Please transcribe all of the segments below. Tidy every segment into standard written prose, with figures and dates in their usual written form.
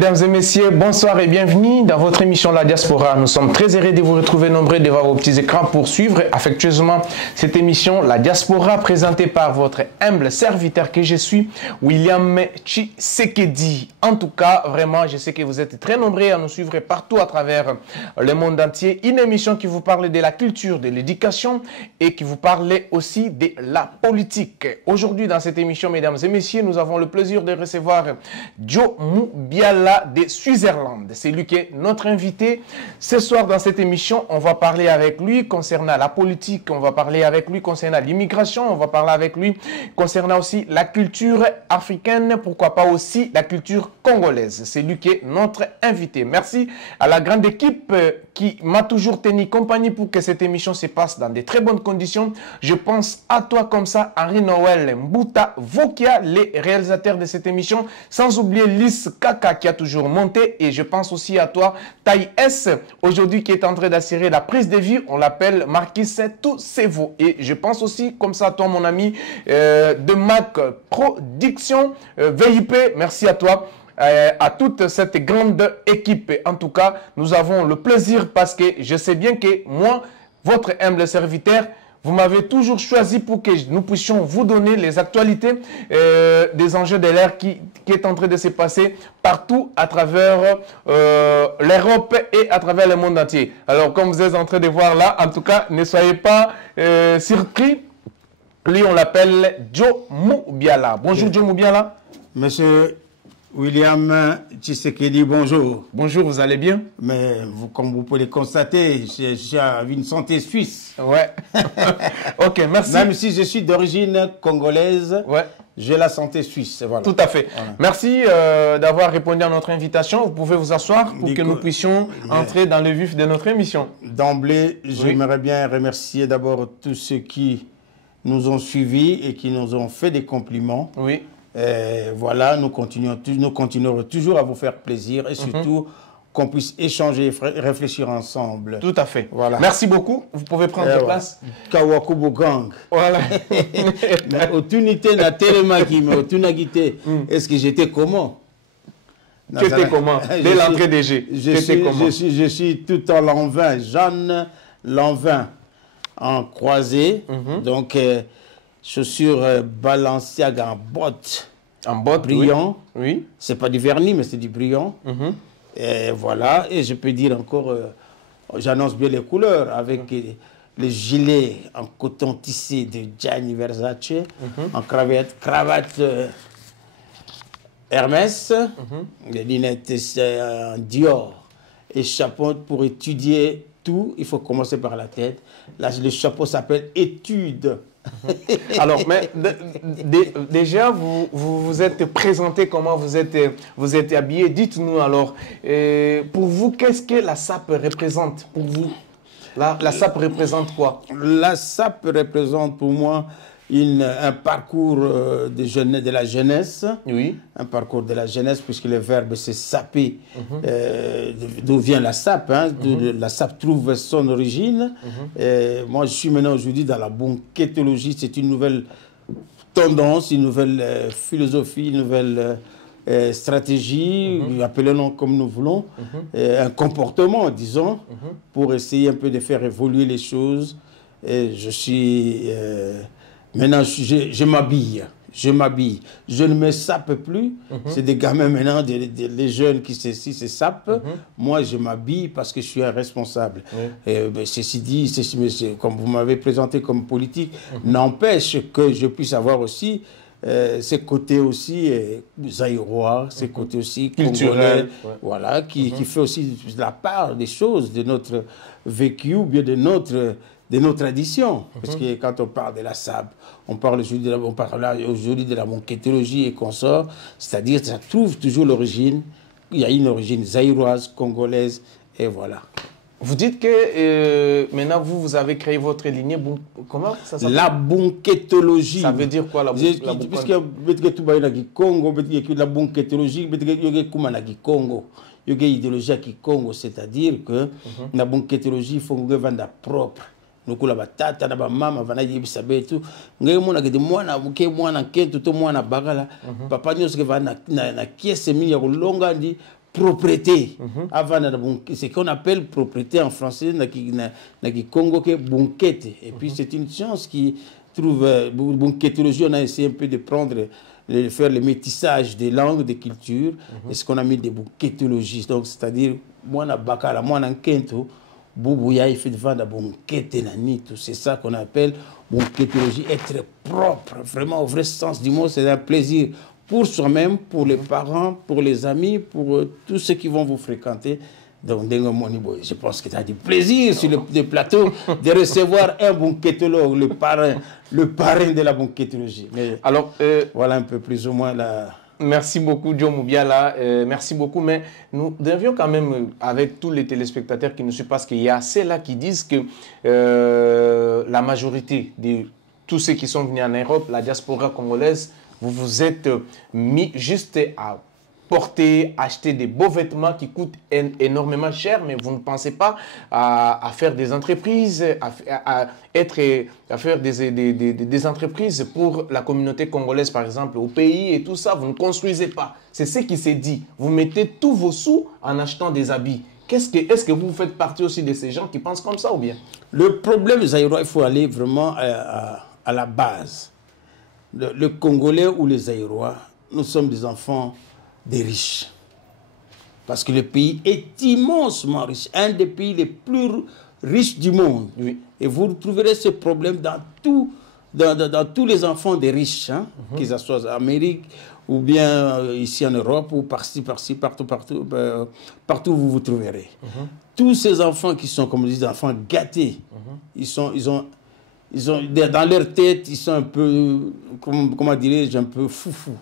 Mesdames et messieurs, bonsoir et bienvenue dans votre émission La Diaspora. Nous sommes très heureux de vous retrouver nombreux devant vos petits écrans pour suivre affectueusement cette émission La Diaspora présentée par votre humble serviteur que je suis, William Tshisekedi. En tout cas, vraiment, je sais que vous êtes très nombreux à nous suivre partout à travers le monde entier. Une émission qui vous parle de la culture, de l'éducation et qui vous parle aussi de la politique. Aujourd'hui, dans cette émission, mesdames et messieurs, nous avons le plaisir de recevoir Joe Mubiala de Switzerland. C'est lui qui est notre invité. Ce soir, dans cette émission, on va parler avec lui concernant la politique, on va parler avec lui concernant l'immigration, on va parler avec lui concernant aussi la culture africaine, pourquoi pas aussi la culture congolaise. C'est lui qui est notre invité. Merci à la grande équipe qui m'a toujours tenu compagnie pour que cette émission se passe dans de très bonnes conditions. Je pense à toi comme ça, Henri Noël Mbouta Vokia, les réalisateurs de cette émission, sans oublier Lys Kaka qui a toujours monté, et je pense aussi à toi, Taï S, aujourd'hui qui est en train d'assurer la prise de vie, on l'appelle Marquis Toussevo, et je pense aussi comme ça à toi mon ami de Mac Production, VIP, merci à toi. À toute cette grande équipe. En tout cas, nous avons le plaisir parce que je sais bien que moi, votre humble serviteur, vous m'avez toujours choisi pour que nous puissions vous donner les actualités des enjeux de l'ère qui est en train de se passer partout à travers l'Europe et à travers le monde entier. Alors, comme vous êtes en train de voir là, en tout cas, ne soyez pas surpris. Lui, on l'appelle Joe Mubiala. Bonjour, Joe Mubiala. Monsieur William Tshisekedi, bonjour. Bonjour, vous allez bien? Mais vous, comme vous pouvez le constater, j'ai une santé suisse. Ouais. Ok, merci. Même si je suis d'origine congolaise, ouais, j'ai la santé suisse. Voilà. Tout à fait. Voilà. Merci d'avoir répondu à notre invitation. Vous pouvez vous asseoir pour que nous puissions entrer dans le vif de notre émission. D'emblée, j'aimerais bien remercier d'abord tous ceux qui nous ont suivis et qui nous ont fait des compliments. Oui. Voilà, nous continuerons toujours à vous faire plaisir et surtout qu'on puisse échanger et réfléchir ensemble. Tout à fait. Voilà. Merci beaucoup. Vous pouvez prendre place. Kawakubo Gang. Voilà. Mais au tunité na télémaki, mais au tunagité, est-ce que j'étais comment? J'étais comment? Dès l'entrée des G. Je suis tout en l'an 20, Jeanne l'an 20 en croisé, donc chaussures Balenciaga en bottes. En bottes, brillant. Oui. C'est pas du vernis, mais c'est du brillant. Et voilà. Et je peux dire encore, j'annonce bien les couleurs avec les gilets en coton tissé de Gianni Versace, en cravate Hermès, les lunettes en Dior et chapeau pour étudier tout. Il faut commencer par la tête. Là, le chapeau s'appelle étude. Alors, mais déjà, vous vous êtes présenté, comment vous êtes habillé. Dites-nous alors, pour vous, qu'est-ce que la SAP représente pour vous? La SAP représente quoi? La SAP représente pour moi un parcours de la jeunesse. Oui. Un parcours de la jeunesse, puisque le verbe c'est saper, d'où vient la SAP. Hein, la SAP trouve son origine. Moi, je suis maintenant aujourd'hui dans la banquetologie. C'est une nouvelle tendance, une nouvelle philosophie, une nouvelle stratégie, appelons-le comme nous voulons, un comportement, disons, pour essayer un peu de faire évoluer les choses. Et je suis... maintenant, je m'habille. Je ne me sape plus. C'est des gamins maintenant, les jeunes qui se sapent. Moi, je m'habille parce que je suis un responsable. Ceci dit, comme vous m'avez présenté comme politique, n'empêche que je puisse avoir aussi ces côtés aussi zaïrois, ces côtés aussi culturels, voilà, qui fait aussi la part des choses de notre vécu ou bien de nos traditions. Parce que quand on parle de la SAP, on parle aujourd'hui de la banquetologie et consorts, c'est-à-dire que ça trouve toujours l'origine, il y a une origine zaïroise, congolaise, et voilà. Vous dites que maintenant vous avez créé votre lignée, comment ça s'appelle? La banquetologie. Ça veut dire quoi la banquetologie? Parce que la banquetologie, il y a une idéologie qui Congo, c'est-à-dire que la banquetologie, il faut vendre propre. Nukula batata na bamama vanaji bisabe tu ngai mona ke mwana muke mwana kentu to mwana bagala papa nyos ke vana na kiese mini ya kulonga ndi propriété. C'est ce qu'on appelle propriété en français, dans Congo, que bunquette. Et puis c'est une science qui trouve, bunquettologie, on a essayé un peu de prendre, de faire le métissage des langues, des cultures, et ce qu'on a mis des bunquettologistes. Donc c'est-à-dire, moi, na bakala, moi, na kento, boubouya, il fait devant la bunquette, c'est ça qu'on appelle bunquettologie, être propre, vraiment au vrai sens du mot, c'est un plaisir pour soi-même, pour les parents, pour les amis, pour tous ceux qui vont vous fréquenter. Donc, je pense que tu as du plaisir sur le plateau de recevoir un bunquettologue, le parrain de la bunquettologie. Alors, voilà un peu plus ou moins la... Merci beaucoup, Joe Moubiala. Merci beaucoup. Mais nous devions quand même, avec tous les téléspectateurs qui nous suivent, parce qu'il y a ceux-là qui disent que la majorité de tous ceux qui sont venus en Europe, la diaspora congolaise, vous vous êtes mis juste à porter, acheter des beaux vêtements qui coûtent énormément cher, mais vous ne pensez pas à faire des entreprises, à faire des entreprises pour la communauté congolaise, par exemple, au pays et tout ça. Vous ne construisez pas. C'est ce qui s'est dit. Vous mettez tous vos sous en achetant des habits. Est-ce que vous faites partie aussi de ces gens qui pensent comme ça ou bien? Le problème des Aïrois, il faut aller vraiment à la base. Le Congolais ou les Aïrois, nous sommes des enfants des riches. Parce que le pays est immensement riche. Un des pays les plus riches du monde. Oui. Et vous trouverez ce problème dans tous les enfants des riches, hein, qu'ils soient en Amérique ou bien ici en Europe ou partout où vous vous trouverez. Tous ces enfants qui sont, comme on dit, des enfants gâtés, ils ont dans leur tête, ils sont un peu, comment dirais-je, un peu foufou.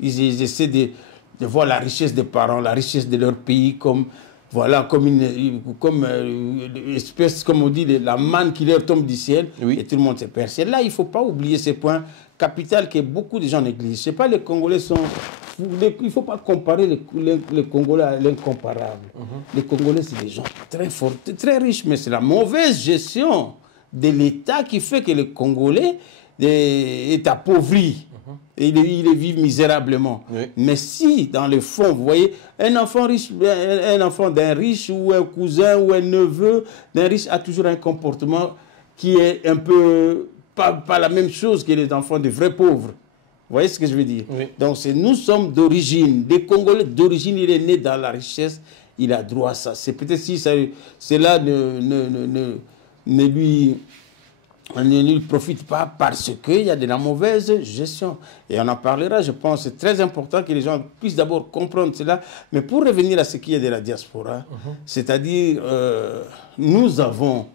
Ils essaient de voir la richesse des parents, la richesse de leur pays comme, voilà, comme une espèce, comme on dit, la manne qui leur tombe du ciel, et tout le monde se perce. Là, il ne faut pas oublier ce point capital que beaucoup de gens négligent. Ce n'est pas les Congolais sont... Il ne faut pas comparer les Congolais à l'incomparable. Les Congolais, c'est des gens très forts, très riches, mais c'est la mauvaise gestion de l'État qui fait que le Congolais est appauvri. Et il vit misérablement. Oui. Mais si, dans le fond, vous voyez, un enfant riche, un enfant d'un riche ou un cousin ou un neveu d'un riche a toujours un comportement qui est un peu pas la même chose que les enfants de vrais pauvres. Vous voyez ce que je veux dire? Oui. Donc nous sommes d'origine, des Congolais d'origine, il est né dans la richesse, il a droit à ça. C'est peut-être si cela ne profite pas parce qu'il y a de la mauvaise gestion. Et on en parlera, je pense. C'est très important que les gens puissent d'abord comprendre cela. Mais pour revenir à ce qui est de la diaspora, c'est-à-dire, nous avons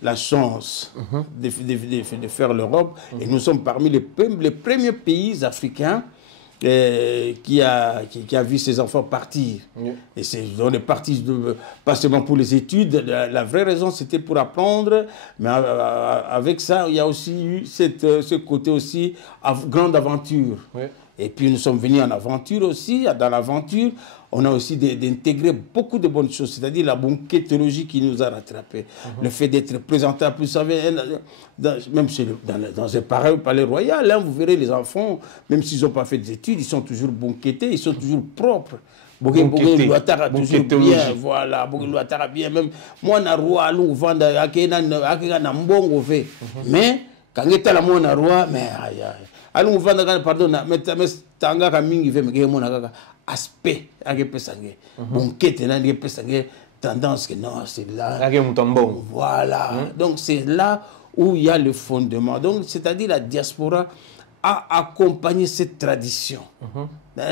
la chance de faire l'Europe et nous sommes parmi les premiers pays africains qui a vu ses enfants partir. Et on est parti pas seulement pour les études, la vraie raison c'était pour apprendre, mais avec ça il y a aussi eu ce côté aussi grande aventure. Et puis nous sommes venus en aventure aussi, dans l'aventure on a aussi d'intégrer beaucoup de bonnes choses, c'est-à-dire la bunquettologie qui nous a rattrapés, le fait d'être présentable, vous savez, même dans un palais royal, hein, vous verrez les enfants, même s'ils n'ont pas fait des études, ils sont toujours bunquettés, ils sont toujours propres. Toujours bien, voilà, bien, même moi, na roi, nous vendre, mais quand il est à la mona roi, mais aïe, allons vendre, pardon, mais tanga kamingi ve me mona aspect avec pesangé bon quête n'a pas pesangé tendance que non c'est là voilà donc c'est là où il y a le fondement, donc c'est-à-dire la diaspora a accompagné cette tradition.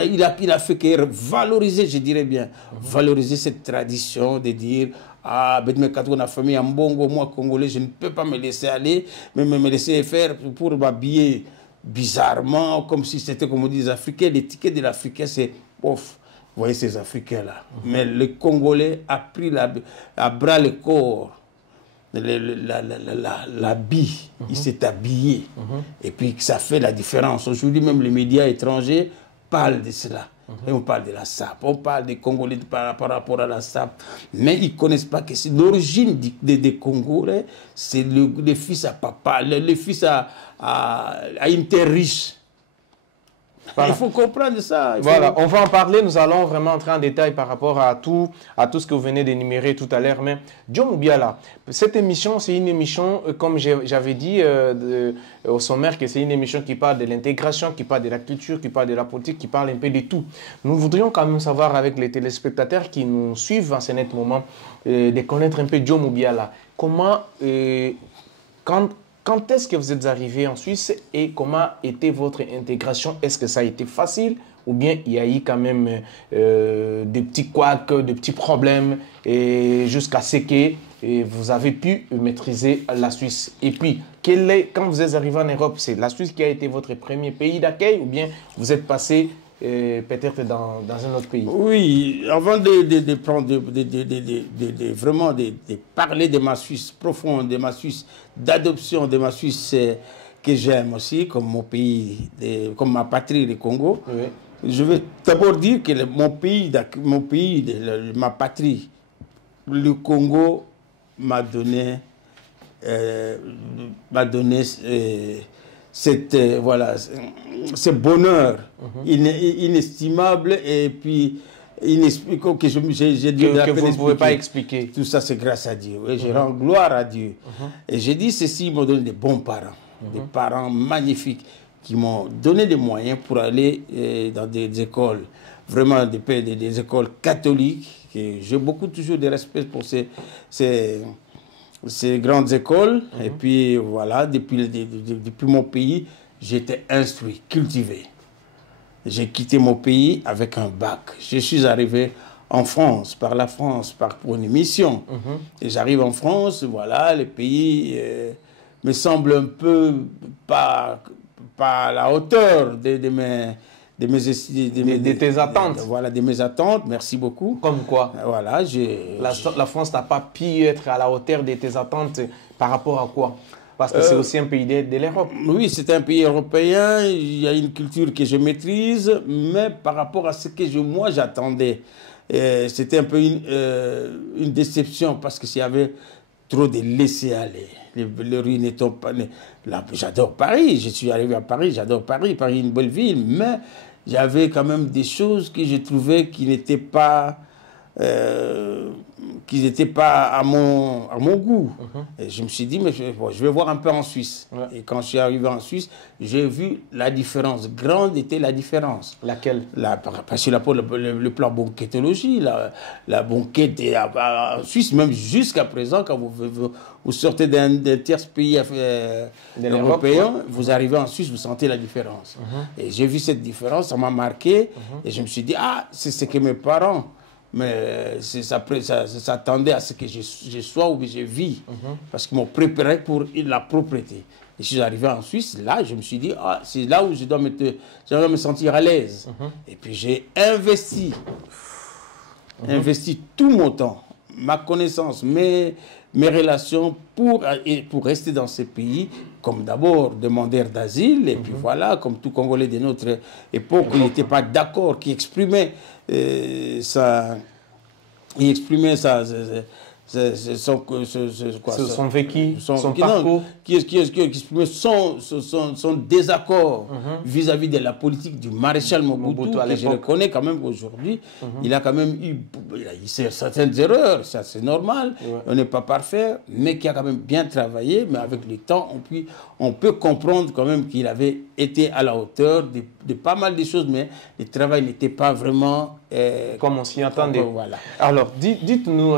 Il a fait que valoriser, je dirais bien, valoriser cette tradition de dire ah, quand on a famille en bongo, moi congolais, je ne peux pas me laisser aller, mais me laisser faire pour m'habiller bizarrement, comme si c'était comme on dit les Africains. L'étiquette de l'Africain, c'est off. Vous voyez ces Africains-là. Mais le Congolais a pris à bras le corps l'habit. Il s'est habillé. Et puis ça fait la différence. Aujourd'hui, même les médias étrangers parlent de cela. Et on parle de la SAP, on parle des Congolais par rapport à la SAP. Mais ils ne connaissent pas que c'est l'origine des Congolais, c'est le fils à papa, le fils à une terre riche. Voilà. Il faut comprendre ça. Voilà, on va en parler. Nous allons vraiment entrer en détail par rapport à tout ce que vous venez d'énumérer tout à l'heure. Mais Diom Oubiala, cette émission, c'est une émission, comme j'avais dit au sommaire, que c'est une émission qui parle de l'intégration, qui parle de la culture, qui parle de la politique, qui parle un peu de tout. Nous voudrions quand même savoir avec les téléspectateurs qui nous suivent en ce net moment, de connaître un peu Diom Oubiala. Comment, quand est-ce que vous êtes arrivé en Suisse et comment était votre intégration? Est-ce que ça a été facile ou bien il y a eu quand même des petits couacs, des petits problèmes jusqu'à ce que vous avez pu maîtriser la Suisse? Et puis, quand vous êtes arrivé en Europe, c'est la Suisse qui a été votre premier pays d'accueil ou bien vous êtes passé peut-être dans un autre pays? Oui, avant de parler de ma Suisse profonde, de ma Suisse d'adoption, de ma Suisse que j'aime aussi, comme mon pays, comme ma patrie, le Congo, oui. Je veux d'abord dire que ma patrie, le Congo, m'a donné voilà, ce bonheur inestimable et puis inexplicable que vous ne pouvez pas expliquer. Tout ça, c'est grâce à Dieu. Et je rends gloire à Dieu. Et j'ai dit ceci, ils m'ont donné des bons parents, des parents magnifiques qui m'ont donné des moyens pour aller dans des écoles, vraiment des écoles catholiques. J'ai toujours de respect pour ces grandes écoles. Et puis voilà, depuis mon pays, j'étais instruit, cultivé. J'ai quitté mon pays avec un bac. Je suis arrivé en France, pour une mission. Et j'arrive en France, voilà, le pays me semble un peu pas à la hauteur de tes attentes. Voilà, de mes attentes. Merci beaucoup. Comme quoi? Voilà, la France n'a pas pu être à la hauteur de tes attentes par rapport à quoi? Parce que c'est aussi un pays de l'Europe. Oui, c'est un pays européen. Il y a une culture que je maîtrise. Mais par rapport à ce que moi j'attendais, c'était un peu une déception parce qu'il y avait trop de laisser-aller. Les rues n'étant pas... J'adore Paris. Je suis arrivé à Paris. J'adore Paris. Paris est une belle ville. Mais il y avait quand même des choses que je trouvais qui n'étaient pas... à mon goût. Et je me suis dit, mais je vais voir un peu en Suisse. Ouais. Et quand je suis arrivé en Suisse, j'ai vu la différence. Grande était la différence. Laquelle? Parce que le plan banquetologie, la banquette en Suisse, même jusqu'à présent, quand vous sortez d'un tiers pays européen, vous arrivez en Suisse, vous sentez la différence. Et j'ai vu cette différence, ça m'a marqué. Et je me suis dit, ah, c'est ce que mes parents... Mais ça tendait à ce que je sois ou que je vis. Parce qu'ils m'ont préparé pour la propriété. Et je suis arrivé en Suisse, là, je me suis dit, ah, c'est là où je dois me sentir à l'aise. Et puis j'ai investi tout mon temps, ma connaissance, mes relations pour rester dans ce pays, comme d'abord demandeur d'asile, et puis voilà, comme tout Congolais de notre époque, qui n'était pas d'accord, qui exprimait son vécu, son parcours, qui exprimait son désaccord vis-à-vis de la politique du maréchal Mobutu, que je reconnais quand même aujourd'hui. Il a quand même eu certaines erreurs, ça c'est normal, on n'est pas parfait, mais qui a quand même bien travaillé, mais avec le temps, on peut comprendre quand même qu'il avait été à la hauteur de pas mal de choses, mais le travail n'était pas vraiment... comme on s'y attendait. Voilà. Alors, dites-nous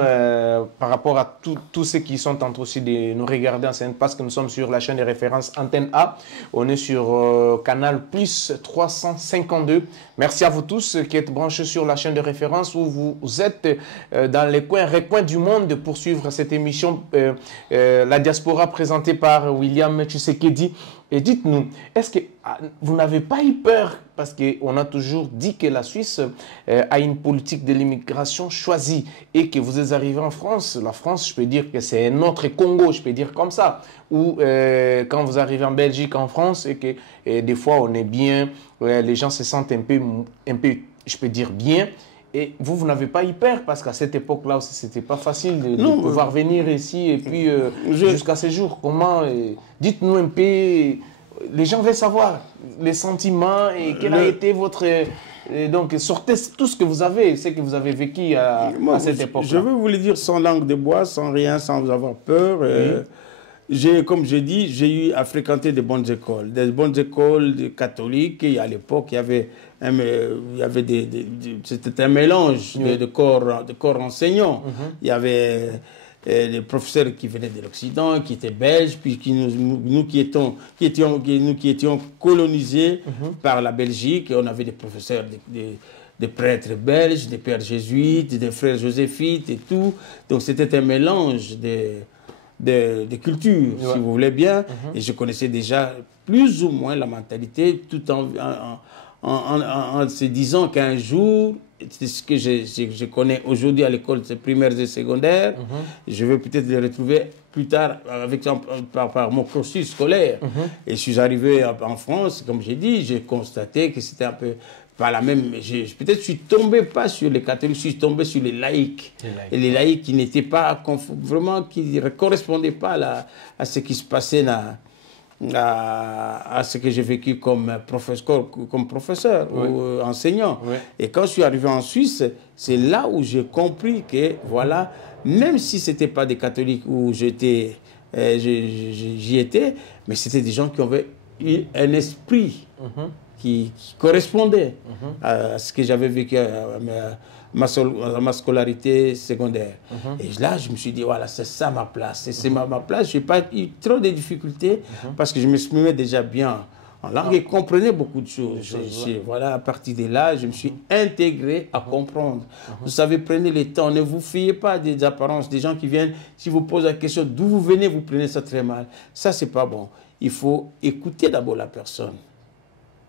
par rapport à tous ceux qui sont en train aussi de nous regarder en scène, parce que nous sommes sur la chaîne de référence Antenne A, on est sur Canal Plus 352. Merci à vous tous qui êtes branchés sur la chaîne de référence où vous êtes dans les recoins du monde pour suivre cette émission La Diaspora présentée par William Tshisekedi. Et dites-nous, est-ce que vous n'avez pas eu peur? Parce qu'on a toujours dit que la Suisse a une politique de l'immigration choisie et que vous êtes arrivé en France. La France, je peux dire que c'est un autre Congo, je peux dire comme ça. Ou quand vous arrivez en Belgique, en France, et que des fois on est bien, les gens se sentent un peu, je peux dire bien. Et vous n'avez pas eu peur parce qu'à cette époque-là aussi, c'était pas facile de pouvoir venir ici et puis jusqu'à ce jour. Comment dites-nous un peu, les gens veulent savoir. les sentiments et quel a été votre... donc, sortez tout ce que vous avez, ce que vous avez vécu à cette époque-là. Je veux vous le dire sans langue de bois, sans rien, sans vous avoir peur. Comme je dis, j'ai eu à fréquenter de bonnes écoles catholiques. Et à l'époque, c'était un mélange de corps enseignants. Il y avait des professeurs qui venaient de l'Occident, qui étaient belges, puis nous qui étions colonisés par la Belgique. Et on avait des professeurs, des prêtres belges, des pères jésuites, des frères joséphites et tout. Donc c'était un mélange de cultures, si vous voulez bien. Et je connaissais déjà plus ou moins la mentalité, tout en se disant qu'un jour, c'est ce que je connais aujourd'hui à l'école primaire et secondaire, je vais peut-être les retrouver plus tard par mon cursus scolaire. Et je suis arrivé en France, comme j'ai dit, j'ai constaté que c'était un peu pas la même. Peut-être je suis tombé pas sur les catholiques, je suis tombé sur les laïcs. Et les laïcs qui n'étaient pas vraiment, qui ne correspondaient pas à ce qui se passait à ce que j'ai vécu comme professeur ou enseignant. Et quand je suis arrivé en Suisse, c'est là où j'ai compris que, voilà, même si ce n'était pas des catholiques où j'y étais, mais c'était des gens qui avaient eu un esprit qui correspondait à ce que j'avais vécu à ma scolarité secondaire. Et là, je me suis dit, voilà, c'est ça ma place. C'est ma place. Je n'ai pas eu trop de difficultés parce que je m'exprimais déjà bien en langue et comprenais beaucoup de choses. Voilà, à partir de là, je me suis intégré à comprendre. Vous savez, prenez le temps. Ne vous fiez pas des apparences, des gens qui viennent. Si vous posez la question d'où vous venez, vous prenez ça très mal. Ça, c'est pas bon. Il faut écouter d'abord la personne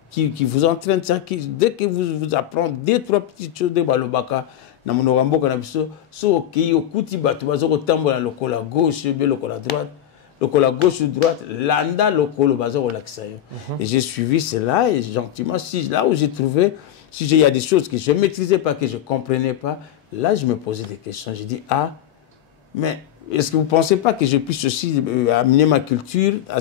qui vous entraîne, dès que vous apprenez deux, trois petites choses de Balobaka, na monorambo kana biso, so ki okuti batu bazoko tambola lokola gauche, be lokola droite, lokola gauche ou droite, landa lokolo bazoko laksayo. Et j'ai suivi cela et gentiment, là où j'ai trouvé, il y a des choses que je ne maîtrisais pas, que je ne comprenais pas, là je me posais des questions. J'ai dit, ah, mais est-ce que vous ne pensez pas que je puisse aussi amener ma culture à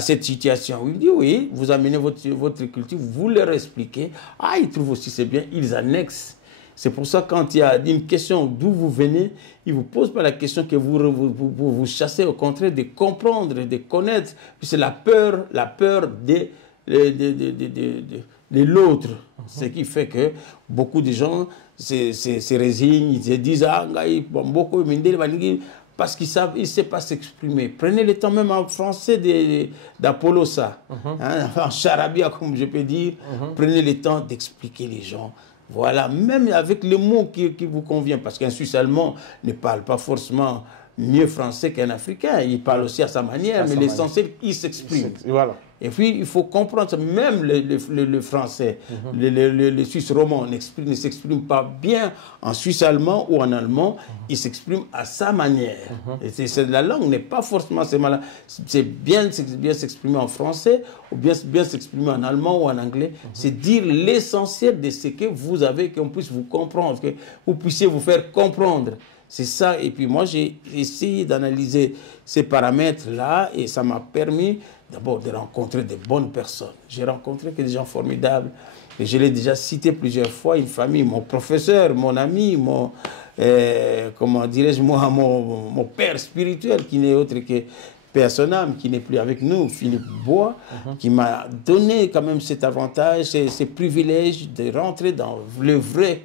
cette situation? Il dit oui, vous amenez votre culture, vous leur expliquez. Ah, ils trouvent aussi c'est bien, ils annexent. C'est pour ça quand il y a une question d'où vous venez, ils ne vous posent pas la question que vous chassez, au contraire de comprendre, de connaître. Puis c'est la peur de l'autre. Ce qui fait que beaucoup de gens se résignent, ils se disent ah, beaucoup parce qu'ils savent, ils ne savent pas s'exprimer. Prenez le temps, même en français d'Apollosa, en charabia, comme je peux dire, prenez le temps d'expliquer les gens. Voilà, même avec les mots qui vous conviennent, parce qu'un Suisse allemand ne parle pas forcément mieux français qu'un Africain, il parle aussi à sa manière, mais l'essentiel, il s'exprime. Voilà. Et puis, il faut comprendre ça. Même le français, le suisse roman ne s'exprime pas bien en suisse allemand ou en allemand, il s'exprime à sa manière. Et la langue n'est pas forcément... C'est bien s'exprimer en français ou bien s'exprimer en allemand ou en anglais. C'est dire l'essentiel de ce que vous avez, qu'on puisse vous comprendre, que vous puissiez vous faire comprendre. C'est ça. Et puis moi, j'ai essayé d'analyser ces paramètres-là et ça m'a permis d'abord de rencontrer de bonnes personnes. J'ai rencontré des gens formidables. Et je l'ai déjà cité plusieurs fois, une famille, mon professeur, mon ami, comment dirais-je moi, mon père spirituel qui n'est autre que Père son âme, qui n'est plus avec nous, Philippe Bois, qui m'a donné quand même cet avantage, ces privilèges de rentrer dans le vrai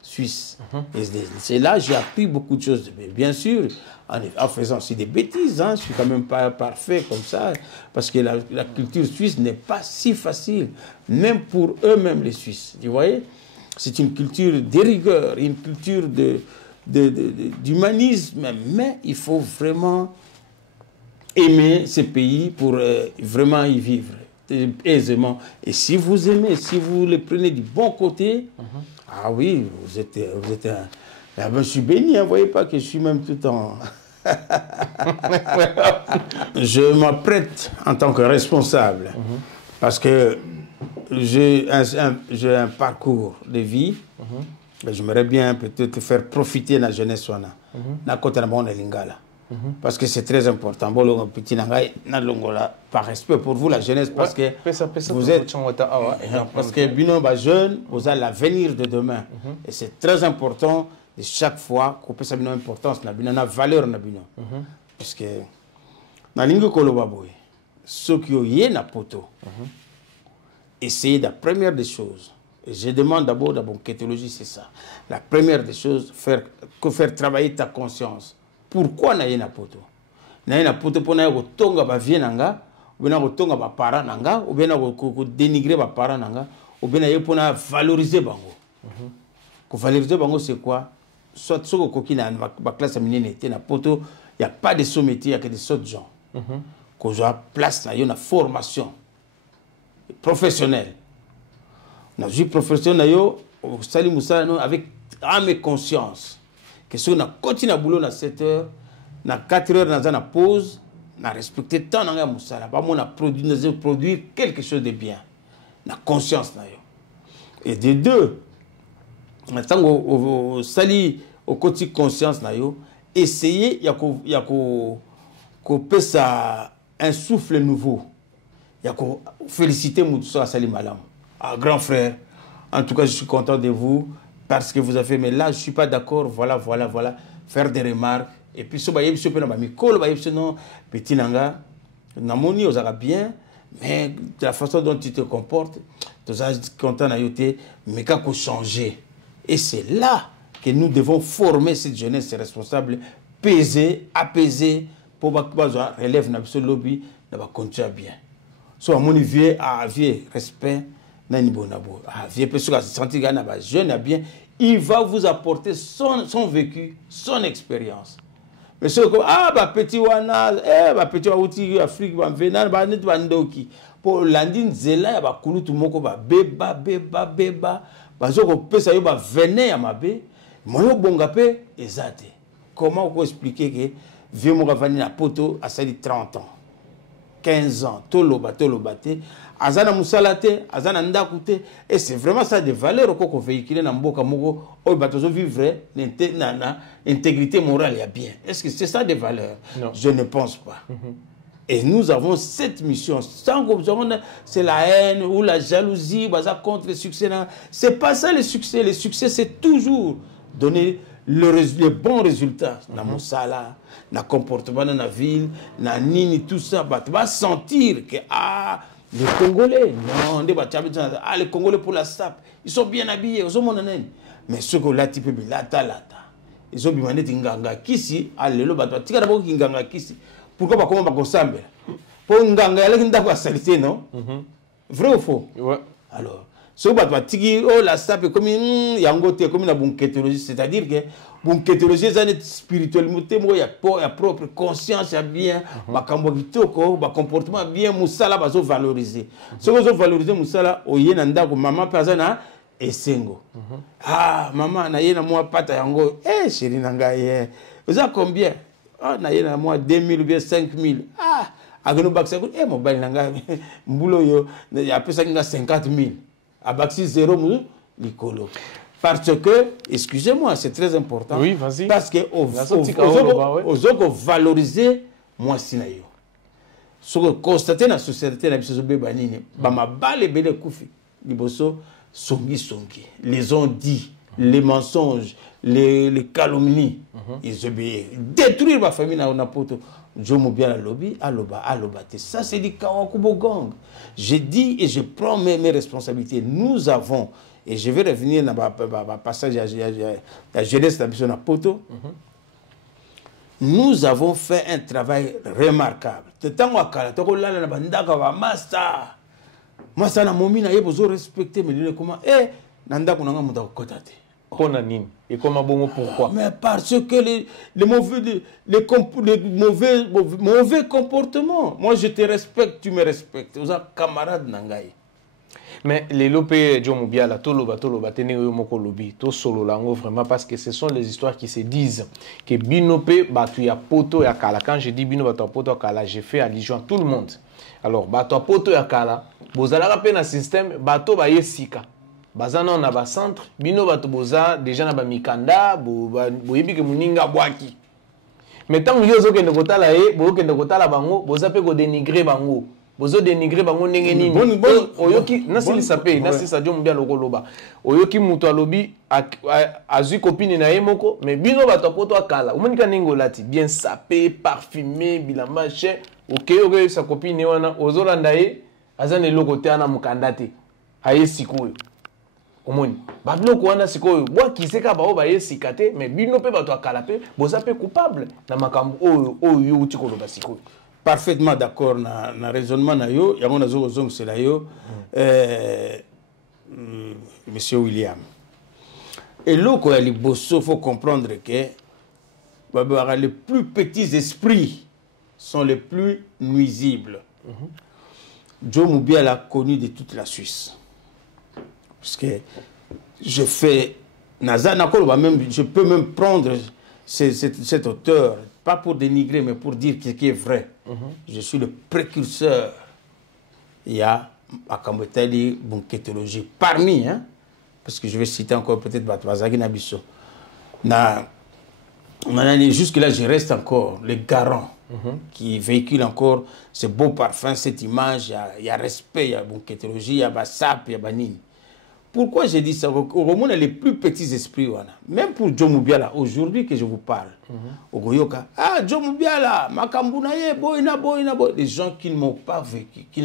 Suisse. Et c'est là j'ai appris beaucoup de choses. Bien sûr, en faisant aussi des bêtises, je ne suis quand même pas parfait comme ça, parce que la culture suisse n'est pas si facile, même pour eux-mêmes les Suisses. Vous voyez, c'est une culture de rigueur, une culture d'humanisme, mais il faut vraiment aimer ce pays pour vraiment y vivre aisément. Et si vous aimez, si vous le prenez du bon côté, ah oui, vous êtes un... Ah ben, je suis béni, vous voyez pas que je suis même tout en... Je m'apprête en tant que responsable, parce que j'ai un parcours de vie, j'aimerais bien peut-être faire profiter la jeunesse. Na kota na bon lingala. Parce que c'est très important. Bon, petit nangai, par respect pour vous, la jeunesse, parce que vous êtes... Parce que bino ba jeune, vous avez l'avenir de demain. Et c'est très important de chaque fois qu'on peut savoir l'importance, la valeur na bino. Parce que na lingo koloba boy, ceux qui ont yé na poto, essayez la première des choses. Et je demande d'abord dans mon kétologie, c'est ça. La première des choses, faire travailler ta conscience. Pourquoi na yé na poto? Na yé na poto pour na yé tonga ba vie nanga, ou bien na tonga ba para nanga, ou bien na dénigrer ba para nanga, ou bien na yé pour na valoriser bango. Ko valoriser bango c'est quoi? Soit ce que na ba classe minine était na poto, il y a pas de sous-métier, il y a que des autres gens. Qu'on soit place na yé na formation professionnelle. Na vie professionnelle au sali musala avec âme et conscience. Que si on a continué à boulot à 7 heures, à 4 heures, on a pause, on a respecté le temps, on a produire quelque chose de bien. On a conscience. Et de deux, on a sali au côté conscience, essayez, il y a un souffle nouveau. Il y a féliciter Moutoussa Sali Malam. Ah, grand frère, en tout cas, je suis content de vous. Parce que vous avez fait, mais là, je ne suis pas d'accord, voilà. Faire des remarques. Et puis, si vous avez non, petit nanga, namoni, vous avez bien, mais de la façon dont tu te comportes, tu es content d'ajouter, mais quand vous changez. Et c'est là que nous devons former cette jeunesse responsable, peser, apaiser, pour que relève notre lobby, de continuer bien. Soit mon vieux, respect. Jeune bien, il va vous apporter son vécu, son expérience. Mais ceux comme petit wana, petit outil Afrique, venant, ndoki pour landine zela, kulutu moko beba, bazoko pesa yo venez à mabe, moyo bongape ezate. Comment vous expliquer que vieux moko vani na poto a sali 30 ans, 15 ans, toloba te. Azana musalate, azana ndakute, et c'est vraiment ça des valeurs qu'on véhicule dans mboka moko, au batozo vivre l'intégrité morale ya bien. Est-ce que c'est ça des valeurs? Non. Je ne pense pas. Et nous avons cette mission. Sans que c'est la haine ou la jalousie, contre le succès. C'est pas ça le succès. Le succès, c'est toujours donner le bon résultat dans mon sala, dans le comportement dans la ville, dans nini, tout ça. Tu vas sentir que les Congolais, non, les Congolais pour la SAP, ils sont bien habillés, mais ceux qui ont là, type lata, ils ont demandé nganga kisi, allez, le bateau, tika d'abord nganga kisi. Pourquoi pas comment on s'assemble? Pour nganga, il y a une salité, non? Vrai ou faux? Ouais. Alors, ce bateau, tiki, la SAP, comme il y a un côté, comme une bonquetologie, c'est-à-dire que bonquetologie, c'est spiritualité, il y a propre conscience, il y a bien, ma comportement bien, moussala, bazo valoriser. Ce que vous valorisez, moussala, au yenanda, maman, pazana, et sengo. Maman, na yena moi pata yango, chérie nanga, vous avez combien? Na yena moi 2000 ou bien 5000. Agano baksa, mon bal nanga, mbulo yo, y a peu ça 50 000. À baxi 0 mou, l'icolo. Parce que, excusez-moi, c'est très important. Oui, vas-y. Parce que aux autres valoriser moi sinayo. Ce que constater dans la société, na biso bebanini, ma balle bele koufi, liboso songi. Les ont dit, les mensonges, les calomnies, ils obéissent. Détruire ma famille na poto. Je me bien à lobby, aloba. Ça c'est du Kawakubo-gang. Je dis et je prends mes responsabilités. Nous avons, et je vais revenir dans le passage à la jeunesse de la poto. Nous avons fait un travail remarquable. Master na momina ye bozo respecter mais comment nanda kunanga muda kotate. Et comment pourquoi? Mais parce que les mauvais comportements. Moi je te respecte, tu me respectes. Vous êtes camarades nangai. Mais les lopé Djomobia la toloba tene yomoko lobi to solo lango vraiment parce que ce sont les histoires qui se disent que binopé batu ya poto ya kala. Quand je dis bino batu ya poto ya kala, j'ai fait allusion à tout le monde. Alors batu ya poto ya kala, bozala pe na système bato ba yesika. Bazana na ba centre, bino bato boza déjà na ba mikanda, boyebi ke muninga bwaki. Mais tant que vous avez kotala vous kotala bango, vous avez ko dénigrer bango. Vous avez dénigré bango ndenge nini. Oyoki nasili sapé, nasili sa Dieu mbia lokoloba. Oyoki muto alobi azui copine na yemoko, mais bino bato poto akala. Omonika ningo lati bien sapé, parfumé, bilamba cher. OK, sa copine wana ozolanda ye, azane lokote ana mukandate. Aye sikoyo. Omoni babiloko wana sikoyo bwa kiseka bao ba yesika te mais bino pe bato akala pe boza pe coupable na makambo oyo uti koloba sikoyo. Parfaitement d'accord na raisonnement na yo yango na zo zong c'est la yo monsieur William et loko ya liboso faut comprendre que les plus petits esprits sont les plus nuisibles. Joe Mubiala a connu de toute la Suisse. Parce que je fais même, je peux même prendre cet auteur, pas pour dénigrer, mais pour dire ce qui est vrai. Je suis le précurseur. Il y a Akambetali Bunketologie parmi, hein, parce que je vais citer encore peut-être Batwazagi Nabiso. Jusque-là, je reste encore le garant qui véhicule encore ce beau parfum, cette image. Il y a respect, il y a Bunketologie, il y a Bassap, il y a Banini. Pourquoi j'ai dit ça? Au Roman, les plus petits esprits, même pour Joe Mubiala, aujourd'hui que je vous parle, au Goyoka, ah, Joe Mubiala, Makambounaye, boina, les gens qui ne m'ont pas vécu, qui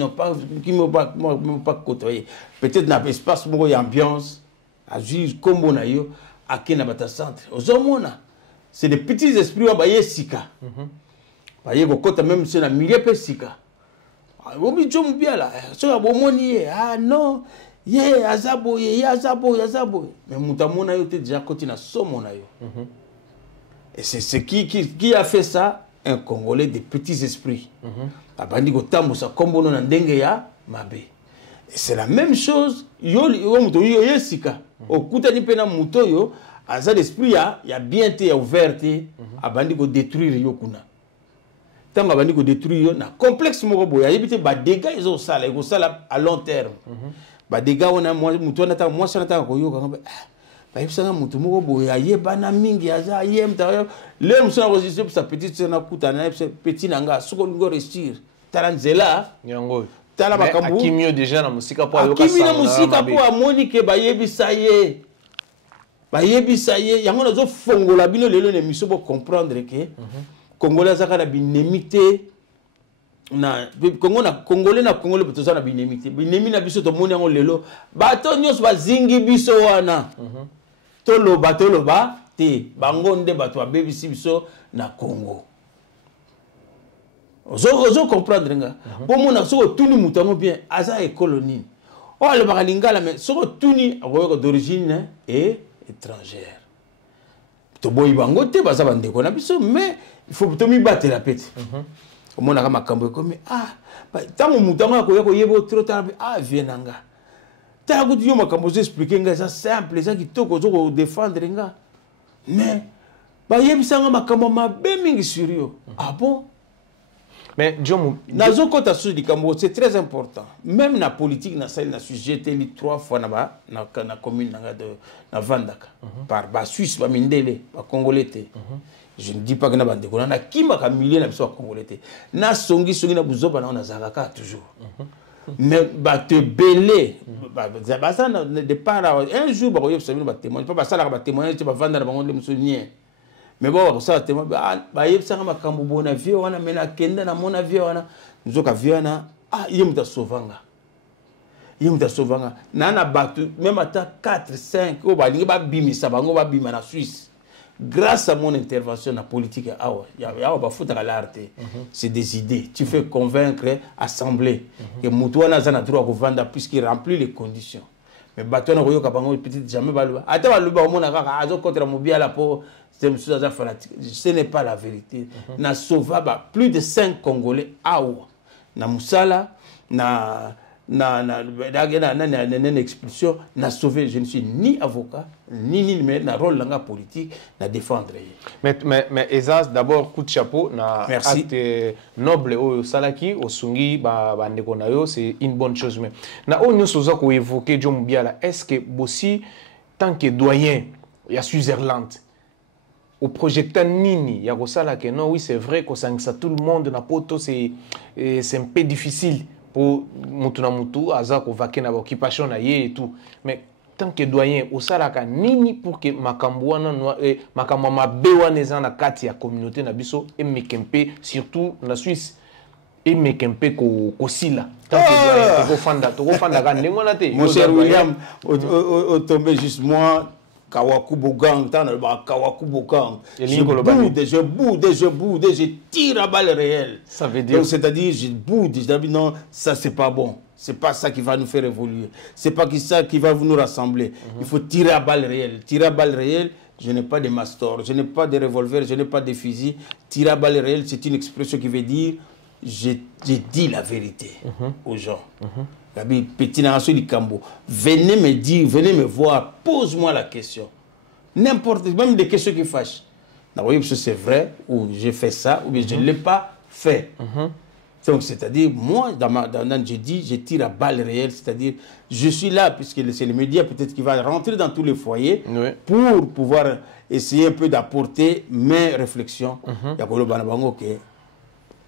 m'ont pas côtoyé. Peut-être dans l'espace, il y a ambiance, à juge, comme on a eu, à Kenabata Centre. Aux hommes, c'est des petits esprits, on va y sika. Baye Gokota, même si on a milieu de sika. Ah, Joe Mubiala, ah non. Ye azabo ye azabo. Mais mutamona yo te déjà côté na somona yo. Et c'est ce qui a fait ça, un Congolais de petits esprits. Abandi ko tambosa kombono na ndenge ya mabe. Et c'est la même chose yo muto yo yesika. Okuta ni pena muto yo aza d'esprit ya bien te ya ouverte abandi ko détruire yo kuna. Tant abandi ko détruire yo na complexe moko boya yebite ba dégâts ils ont ça à long terme. Ba dega wana mutu wana ta mwasi wana ta koyoka ngaba ba yebisanga mutu moko boya yebana mingi aza yemta le musana registre pour sa petite sœur na kuta na petit nanga soko ngo restir taranzela yango tala makambu akimio déjà na musika po ayoka akimio na musika po amoni ke ba yebisa ye yango na zo fongola bino lelo ne miso bo comprendre que Congolais zaka na binemité Congolais beto na binemité binemi na biso to moni yango lelo bato nyos bazingi biso wana toloba te bango nde bato babebisi biso na Congo ozo comprendre nga po mona soko tuni mutango bien aza écolonie o le bakalingala mais soko tuni akoyoka d'origine et étrangère to boyi bango te baza bandeko na biso mais il faut to mi battre la pete on a makambo comme tant mutango ko yeko yebo trop tard vienanga ta ko yo makambo expliquer nga ça simple ça qui toko zo défendre nga mais ba yebisanga makambo mabe mingi sur yo ah bon mais Jomo nazo kota sur di kambo c'est très important même na politique na salle na sujet li 3 fois na commune na Vandaka par ba Suisse ba mindele ba congolais. Je ne dis pas que na bande ko na kimba ka millier na biso congolais te na songi na buzoba na zakaka toujours mais ba te belé ba ça de part un jour ba ko yebisa bino ba témoin pas ça la ba témoin te ba vanda na bango le musonnier mais bon ko ça témoin ba yebisa nga makambo bona vie wana mena kenda na mona vie wana nzoka vie wana yemta sovanga na batu même ata 4 5 o ba lingi ba bimisa bango ba bima na Suisse. Grâce à mon intervention en politique, c'est des idées. Tu fais convaincre, assembler. Et Moutouana a droit à vendre puisqu'il remplit les conditions. Mais Batouana Royo Kabango, peut-être jamais balou. Attends, le baron a contre Moubia la peau, ce n'est pas la vérité. Na sauva plus de 5 Congolais. Na Moussala, na expulsion n'a sauvé. Je ne suis ni avocat ni mais na rôle langa politique na défendre. Mais Ezaz d'abord coup de chapeau na acte noble au salaki au sungi ba ndeko na yo c'est une bonne chose mais na on nous soza ko évoquer Joe Mubiala est-ce que Bossi tant que doyen il y a Switzerland au projecteur nini ya kosala que non oui c'est vrai que ça tout le monde na poto c'est un peu difficile pour mutu na mutu aza ko vaquer na occupation na ye et tout mais tant que doyen osalaka nini pour que makambo wana makambo mabe wana eza na kati ya communauté na biso et mekempe surtout na Suisse et mekempe ko sila tant que doyen to fanda ka ndenge wana te mon cher William au tomber juste moi Kawakubo gang, Kawakubo gang. Je boude, je tire à balles réelles. Ça veut dire. C'est-à-dire, je boude, je dis non, ça c'est pas bon. C'est pas ça qui va nous faire évoluer. C'est pas ça qui va nous rassembler. Il faut tirer à balles réelles. Tirer à balles réelles, je n'ai pas de mastor, je n'ai pas de revolver, je n'ai pas de fusil. Tirer à balles réelles, c'est une expression qui veut dire je dis la vérité aux gens. Petit Nangasso du Cambo, venez me dire, venez me voir, pose-moi la question. N'importe, même des questions qui fâchent. Oui, c'est vrai, ou j'ai fait ça, ou bien je ne l'ai pas fait. Donc, c'est-à-dire, moi, je dis, je tire à balles réelles, c'est-à-dire, je suis là, puisque c'est le média peut-être qui va rentrer dans tous les foyers pour pouvoir essayer un peu d'apporter mes réflexions.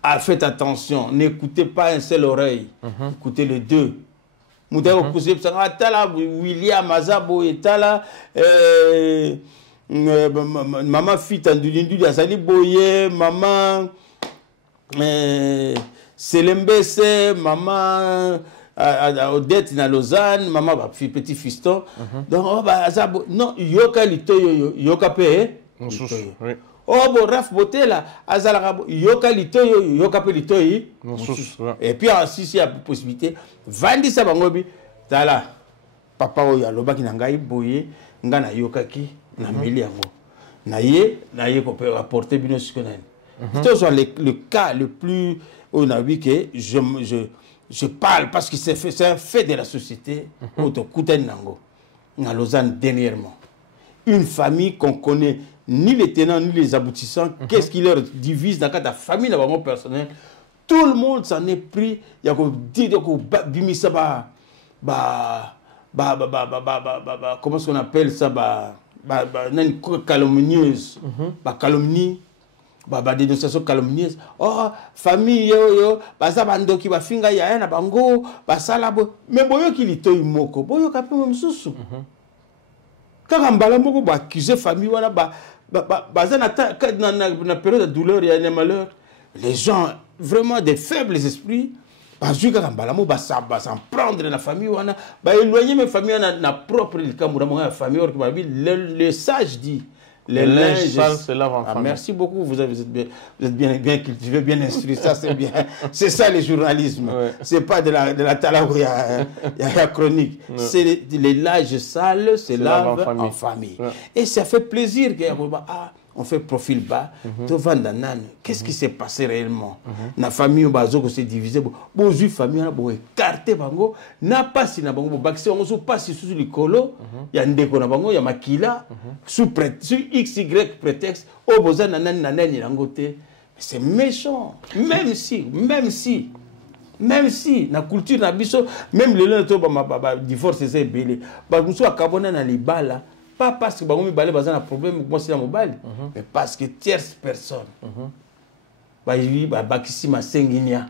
Ah, faites attention, n'écoutez pas un seul oreille, écoutez les deux. William Azabo et Tala, maman fit Andulindu Azali Boye, maman Selembese, maman Odette na Lausanne, maman petit fiston. Donc, Azabo, non, yoka lito yoka pe. Oh, bon, Raf Botela, Azala, yoka lito yoka pe lito et puis, si il y a possibilité, Vandi Sabangobi, Tala, papa oya lobaki nangai boye, ngana yoka ki, na meli yango. Naye qu'on peut apporter bino sikonen. C'est le cas le plus, on a vu que je parle parce que c'est un fait de la société, auto Kouten Nango, na Lausanne dernièrement. Une famille qu'on connaît ni les tenants ni les aboutissants, qu'est-ce qui leur divise dans le cas de la famille, dans le personnel. Tout le monde s'en est pris. Il y a dit comment est-ce qu'on appelle ça, calomnieuse, calomnie, dénonciation calomnieuse. Oh, famille yo, ça bando qui va finga ya na bango, sala bo, mais boyo qui lito imoko, boyo kapé même susu. Quand mbala moko ba accuser famille wana na période de douleur et de malheur, les gens vraiment des faibles esprits, parce que quand s'en prendre la famille, éloigner mes familles na propre famille, le sage dit, les linges sales se lavent en famille. Merci beaucoup, vous êtes bien cultivé, bien instruit, ça c'est bien. C'est ça le journalisme. C'est pas de la talaouia, il y a chronique. C'est les linges sales se lavent en famille. Et ça fait plaisir que on fait profil bas, qu'est-ce qui s'est passé réellement? La famille bazo s'est divisée, bonjour famille bo écarté bango, n'a pas si na bango baxé on sous pas si sous le colo, il y a ndeko na bango, il y a makila sous XY prétexte, oh bozana nanani nangote. C'est méchant, même si la culture na biso, même le lento divorce c'est belé, ba muso akabona na libala. Pas parce que bango mibale baza na problème moi c'est na mobile, mais parce que tierce personne bakisi masenginia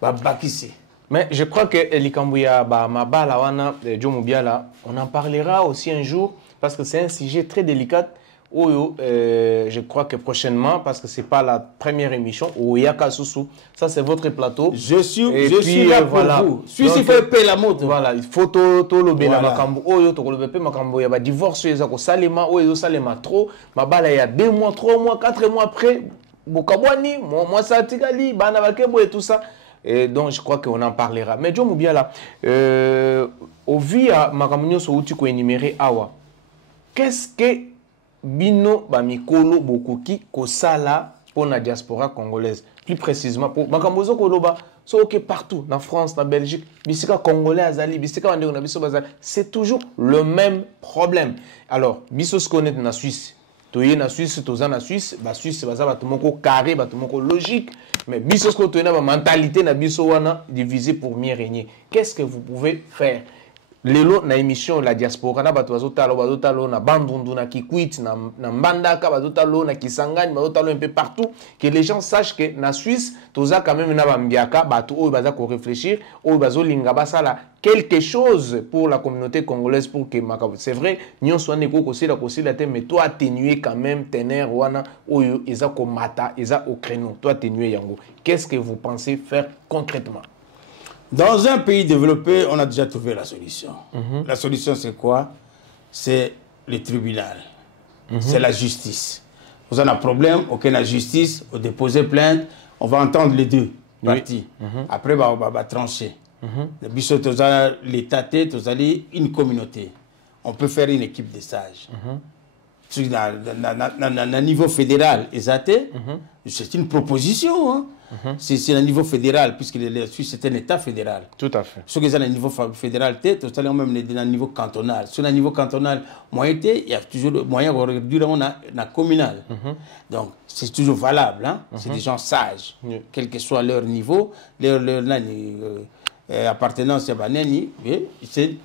bakisi. Mais je crois que Likambuya mabala wana Jomo Biala, on en parlera aussi un jour parce que c'est un sujet très délicat. Je crois que prochainement, parce que c'est pas la première émission, Oyaka Sousou, ça c'est votre plateau. Je suis là pour vous. Si il faut payer la moto. Voilà, il faut tout le bien makambo. Oyo to le makambo ya ba divorce ezako salema oyo salema trop, mabala ya 2 mois, 3 mois, 4 mois après, bokabwani, moi ça tikali, bana bakebo et tout ça. Et donc je crois qu'on en parlera. Mais Jomo Biala, au vu à makambo so uti ko énumérer awa. Qu'est-ce que Bino Bamikolo Bokoki Kosala pour la diaspora congolaise? Plus précisément pour Makambozo Koloba, c'est partout, en France, en Belgique, Bisika Congolais Azali, Bisika Wandé, c'est toujours le même problème. Alors, Bissos connaît na Suisse. Toye na Suisse, toza na Suisse, ba Suisse baza batumoko carré, batumoko logique, mais Bissos ko toye na mentalité na biso wana divisé pour mieux régner. Qu'est-ce que vous pouvez faire? lelo na émission la diaspora na bato bazotalo na bandundu na Kikwit na Mbandaka bazotalo na Kisangani bazotalo un peu partout, que les gens sachent que na Suisse toza quand même na bambiaka bato oyo baza ko réfléchir oyo bazolinga basala quelque chose pour la communauté congolaise pour que makabo c'est vrai nyonso ane ko kosila te mais toi atténuer quand même tener wana oyo eza ko mata eza au créneau toi atténuer yango. Qu'est-ce que vous pensez faire concrètement? Dans un pays développé, on a déjà trouvé la solution. La solution, c'est quoi? C'est le tribunal. C'est la justice. Vous avez un problème, ok, la justice, vous déposez plainte, on va entendre les deux parties. Après, on va trancher. L'État, vous allez une communauté. On peut faire une équipe de sages. À niveau fédéral, c'est une proposition. Hein. C'est un niveau fédéral, puisque la Suisse est un État fédéral. Tout à fait. Ce qui est à niveau fédéral, c'est même à niveau cantonal. Sur le niveau cantonal, il y a toujours moyen de réduire dans communal. Donc, c'est toujours valable. Hein? C'est des gens sages, quel que soit leur niveau, leur appartenance à Banani,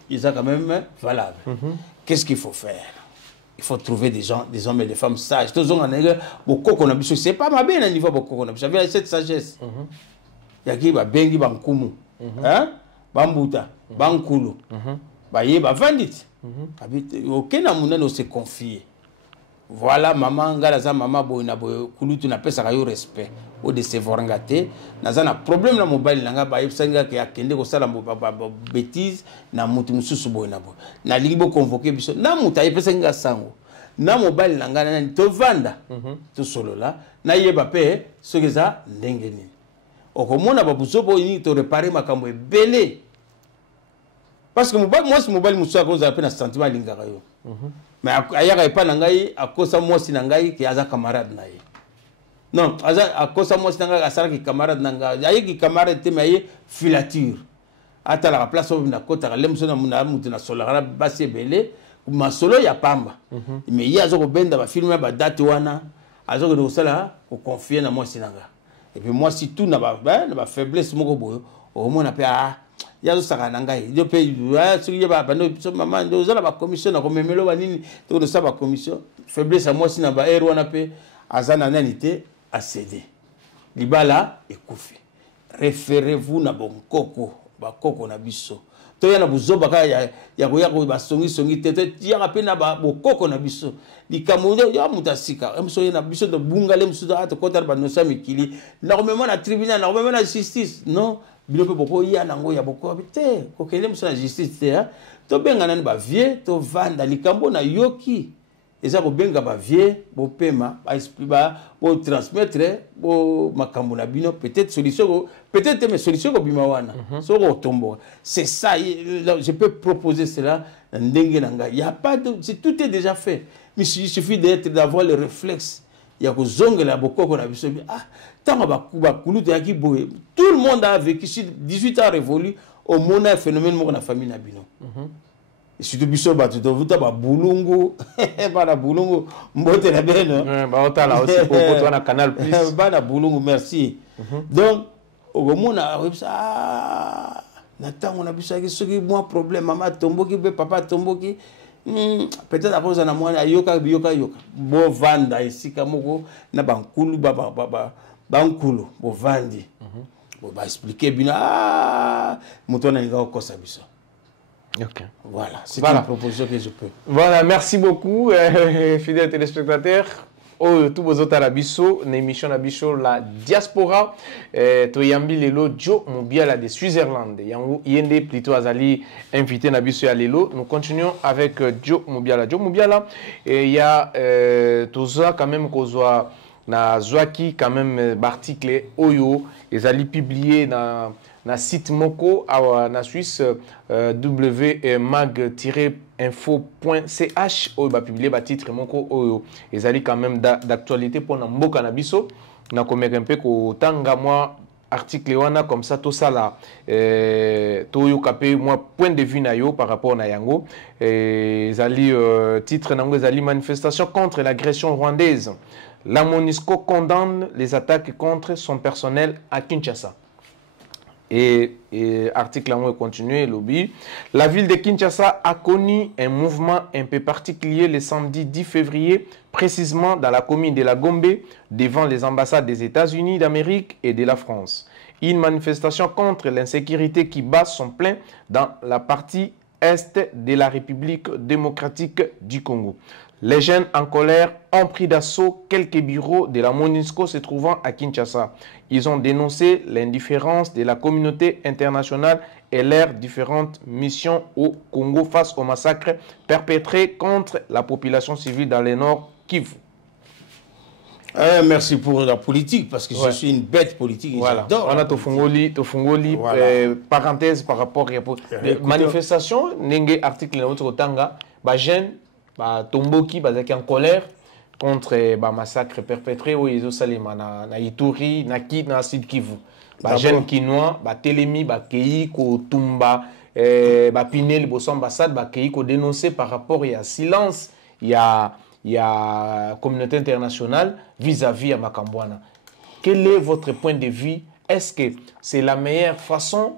ils sont quand même valables. Qu'est-ce qu'il faut faire? Il faut trouver des gens, des hommes et des femmes sages. C'est pas ma bien à niveau beaucoup. J'avais cette sagesse. Il y a qui va bengi bankumu, hein, bambuta, bankulu, baye bavandit. Aucun amour ne se confie. Voilà maman, ngalaza maman boina boy kulu tu n'appelles ça yo respect. Au de se vorangate, naza na problème na mobile nanga ba yebsanga ke akende ko sala bêtise na mutu mususu boina bo. Na libo convoquer biso na muta yebsanga sango. Na mobile nanga na to vanda. To solo là, na yeba pe sogeza ndenge nini. Okomona babuzo bo ni to réparer makambo ebele. Parce que moi ce mobile musu ko za pe na sentiment lingaka yo. Mais ayaka pas nangai akosa mosi nangai ki aza camarade na ye. Non, akosa mosi nangai asara ki camarade nangai. Aye ki camarade te mais filature. Ata la place au na kota lemso na muna mutu na solara basi belé ma solo ya pamba. Mais il azo ko benda ba filmer ba date wana azo ko sala ko confier na mosi nangai. Et puis moi si tout na ba faiblesse moko boyo au moins na pe yazo saka nangai yo pe soki yeba bano maman ndoza la ba commission na komemelo banini to de ça ba commission faiblesse à moi si na ba ero na pe azana nanité a cédé libala ekufi référez-vous na bonkoko ba koko na biso to yana buzoba ka ya ko ba songi tete ya pe na ba bokoko na biso likamundo ya mutasika emso yana biso de bungale mso to kotar ba no samikili na komema na tribunal na komema na justice non bilope boko ya nango ya boko abite ko kele mso na justice te ha to benga nani ba vie to vanda likambo na yoki eza ko benga ba vie bo pema ba esprit ba bo transmettre bo makambo na bino peut-être solution peut-être mais solution ko bima wana so ko tombo c'est ça je peux proposer cela ndenge nanga il y a pas de tout est déjà fait mais il suffit d'avoir le réflexe il y a ko zongela bokoko na biso tout le monde a vécu, 18 ans révolu, au monde un phénomène dans la famille Nabino. Et surtout, Bissot, tu dois vous avoir Boulungu, Bana Boulungu, Mbote la Beno. Bana aussi pour toi, na Canal Plus. Bana Boulungu, merci. Donc, au monde a ça. Nathan, on a vu ça, ce qui moi problème, maman Tomboki, papa Tomboki. Peut-être à cause de moi, yoka. Bon, vanda ici, Kamoko, na bankulu, bankulu bovandi ba expliquer bina mutona nga okosa biso. OK. Voilà, c'est une proposition que je peux. Voilà, merci beaucoup fidèles téléspectateurs. Tout bozota la biso na émission na biso la diaspora to yambi lelo Joe Mobiala de Switzerland yango yende plutôt azali invité na biso ya lelo. Nous continuons avec Joe Mobiala. Joe Mobiala il y a toza quand même kozwa na zwaki quand même article oyo ezali publié na site moko na Suisse wmag-info.ch oyo ba publier ba titre moko oyo ezali quand même d'actualité pour na mboka na biso na komeka mpe ko tanga moi article wana comme ça tout ça là toyo kapé moi point de vue na yo par rapport na yango ezali titre nango ezali manifestation contre l'agression rwandaise. La MONUSCO condamne les attaques contre son personnel à Kinshasa. Et article en continué, lobby. La ville de Kinshasa a connu un mouvement un peu particulier le samedi 10 février, précisément dans la commune de la Gombe, devant les ambassades des États-Unis d'Amérique et de la France. Une manifestation contre l'insécurité qui bat son plein dans la partie est de la République démocratique du Congo. Les jeunes en colère ont pris d'assaut quelques bureaux de la MONUSCO se trouvant à Kinshasa. Ils ont dénoncé l'indifférence de la communauté internationale et leurs différentes missions au Congo face au massacre perpétré contre la population civile dans le nord Kivu. Merci pour la politique, parce que je suis une bête politique. Voilà. On a Tofungoli, voilà. Parenthèse par rapport à manifestation, n'engé article dans votre tanga, jeunes, Tomboki, qui en colère contre le massacre perpétré au Yezosalema, na Ituri, na Sud Kivu. Jeunes Kinois, Telemi, Kei, Tumba, Pinel, Ambassade, Kei, dénoncé par rapport à silence, il y a communauté internationale vis-à-vis à Makambouana. Quel est votre point de vue? Est-ce que c'est la meilleure façon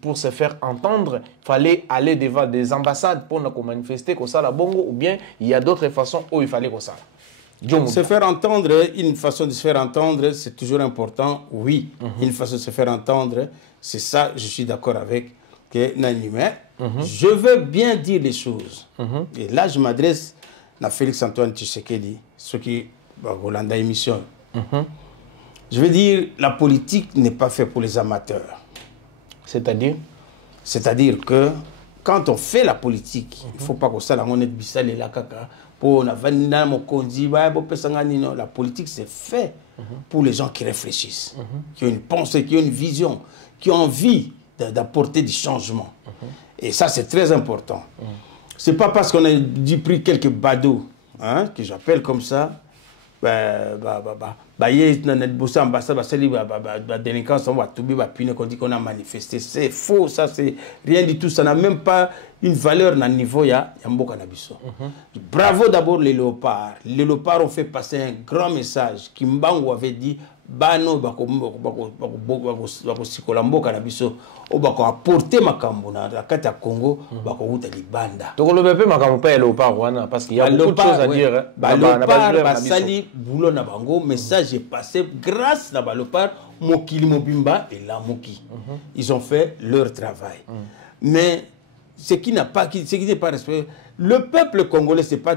pour se faire entendre? Il fallait aller devant des ambassades pour nous manifester comme ça la bongo, ou bien il y a d'autres façons où il fallait comme ça? Se faire entendre, une façon de se faire entendre, c'est toujours important, oui. Une façon de se faire entendre, c'est ça, je suis d'accord avec Nani, mais je veux bien dire les choses. Et là, je m'adresse à Félix-Antoine Tshisekedi, ce qui Rolanda émission. Je veux dire, la politique n'est pas faite pour les amateurs. C'est-à-dire? C'est-à-dire que quand on fait la politique, il ne faut pas que ça, la monnaie de Bissal et la caca, pour la politique, c'est fait pour les gens qui réfléchissent, qui ont une pensée, qui ont une vision, qui ont envie d'apporter du changement. Et ça, c'est très important. Ce n'est pas parce qu'on a pris quelques badauds, hein, que j'appelle comme ça, délinquance, on va tout qu'on dit qu'on a manifesté. C'est faux, ça c'est rien du tout. Ça n'a même pas une valeur dans le niveau Yambo-Kanabiso. Bravo d'abord les léopards. Les léopards ont fait passer un grand message. Kimbangu avait dit Bano bako apporter makambo na kati ya Congo bako uta libanda. Donc le bébé makambo pas léopard wana parce qu'il y a beaucoup de choses à dire. Léopard basali boulot na bango message est passé grâce à léopard mokili mobimba et la moki. Ils ont fait leur travail. Mais ce qui n'est pas respecté, le peuple congolais c'est pas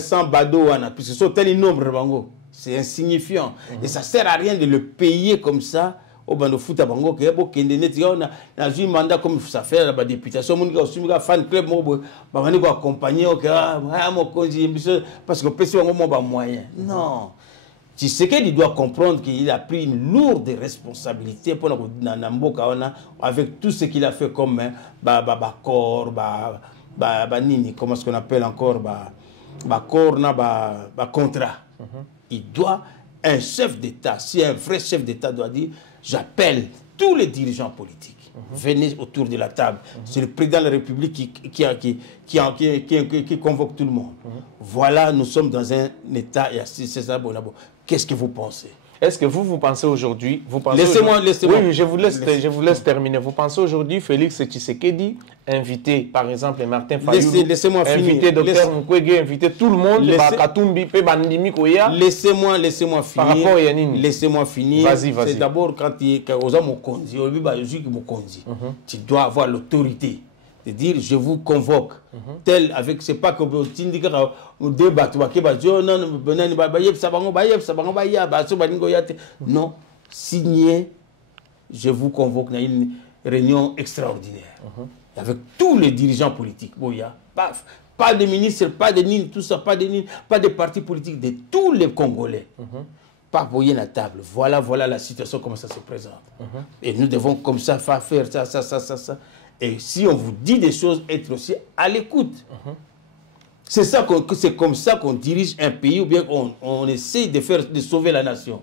sans bado wana puisque sont tel nombre bango. C'est insignifiant. Et ça ne sert à rien de le payer comme ça. Au bando foot à bango, qui est beau, qui est on a un mandat comme ça fait la députation. Mon gars, on a fan club, on va accompagner, parce que PC on a moyen. Non. Tu sais qu'il doit comprendre qu'il a pris une lourde responsabilité pour Namboka avec tout ce qu'il a fait comme corps, comment est-ce qu'on appelle encore, contrat. Il doit, un chef d'État, si un vrai chef d'État doit dire, j'appelle tous les dirigeants politiques, venez autour de la table. C'est le président de la République qui convoque tout le monde. Voilà, nous sommes dans un État, et c'est ça, qu'est-ce que vous pensez? Est-ce que vous pensez aujourd'hui... Laissez-moi. Oui, je vous laisse terminer. Vous pensez aujourd'hui Félix Tshisekedi, invité par exemple Martin Fayulu, invité Dr Mukwege, invité tout le monde, laissez-moi finir. Par rapport à Yanini. Laissez-moi finir. Vas-y. C'est d'abord quand aux hommes tu dois avoir l'autorité de dire je vous convoque tel avec c'est pas que non signé je vous convoque à une réunion extraordinaire avec tous les dirigeants politiques pas de ministres, pas de nini, tout ça, pas de partis politiques, de tous les Congolais. Pas pour la table. Voilà la situation, comment ça se présente. Et nous devons comme ça faire ça. Et si on vous dit des choses, être aussi à l'écoute. C'est comme ça qu'on dirige un pays ou bien on essaie de sauver la nation.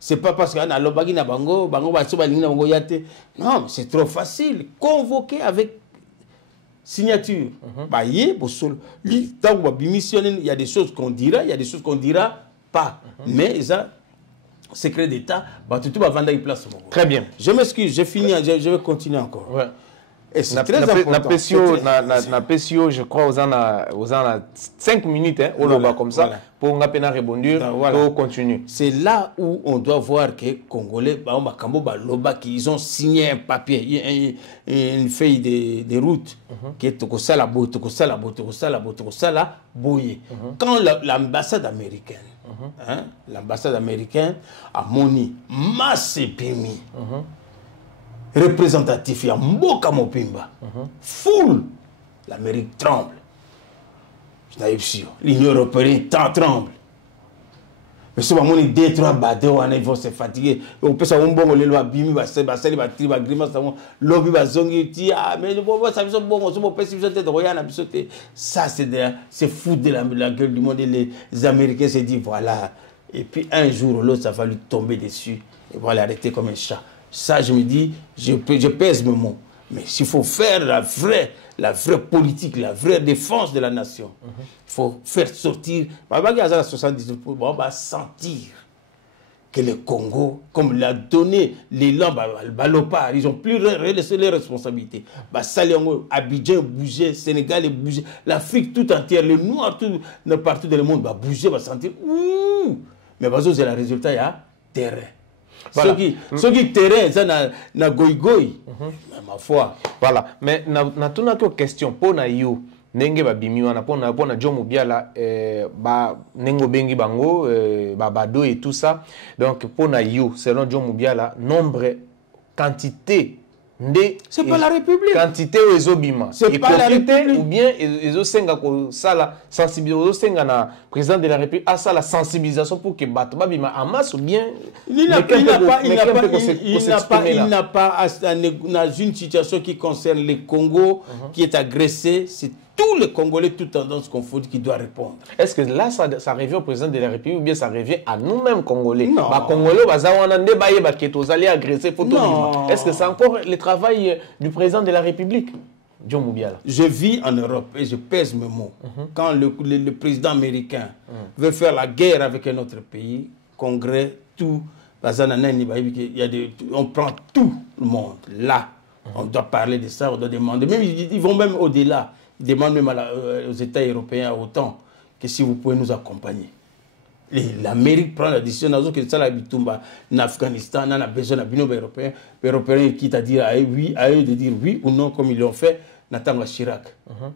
C'est pas parce qu'on a l'obagi na bango, non, c'est trop facile. Convoquer avec signature. Il y a des choses qu'on dira, il y a des choses qu'on dira pas. Mais ça, secret d'État, tout va vendre une place. Très bien. Je m'excuse, j'ai fini, je vais continuer encore. Ouais. Et c'est très important. Na PCO, je crois, aux 5 minutes, hein, voilà, comme ça, pour qu'on ait répondre, pour continuer. C'est là où on doit voir que les Congolais, ils ont signé un papier, une feuille de route, qui est quand l'ambassade américaine, l'ambassade américaine a moni masse épimi. Représentatif, il y a Mboka Mopimba. Foule. L'Amérique tremble. L'Union européenne tremble. Mais si on a 2-3 badés, ils vont se fatiguer. On peut savoir que les lois bimi, ça c'est fou de la gueule du monde. Les Américains se disent voilà. Et puis un jour ou l'autre, ça va lui tomber dessus. Et voilà, arrêter comme un chat. Ça, je me dis, je pèse mes mots. Mais s'il faut faire la vraie politique, la vraie défense de la nation, il faut faire sortir. On va sentir que le Congo, comme l'a donné l'élan, ils n'ont plus laissé les responsabilités. Abidjan bouger, Sénégal bouger, l'Afrique tout entière, le noir tout partout dans le monde va bouger, va sentir. Mais c'est le résultat, il y a terrain. Voilà. Ceux qui terrain, ça na goï-goï, ma foi. Voilà. Mais na tout une question pour na yo nenge ba bimi wana pour na Jomo Biala ba nengo bengi bango bado et tout ça. Donc pour na yo selon Jomo Biala nombre quantité c'est pas la République. Quantité aux ezobima. C'est pas la République. Ou bien ezosenga ko sala sensibilisation na président de la République à ça la sensibilisation pour que bato babima en masse ou bien il n'a pas dans une situation qui concerne le Congo qui est agressé, c'est tous les Congolais, toutes tendances confondues, qui doivent répondre. Est-ce que là, ça revient au président de la République ou bien ça revient à nous-mêmes, Congolais? Non. Congolais, agressés. Est-ce que c'est encore le travail du président de la République? Je vis en Europe et je pèse mes mots. Quand le président américain veut faire la guerre avec un autre pays, Congrès, tout, on prend tout le monde. Là, on doit parler de ça, on doit demander. Même, ils vont même au-delà. Ils demandent même aux États européens autant que si vous pouvez nous accompagner. L'Amérique prend la décision en Afghanistan, on a besoin d'un binôme européen. Les Européens quittent à dire oui, à eux de dire oui ou non, comme ils l'ont fait, Nathan Chirac. Vous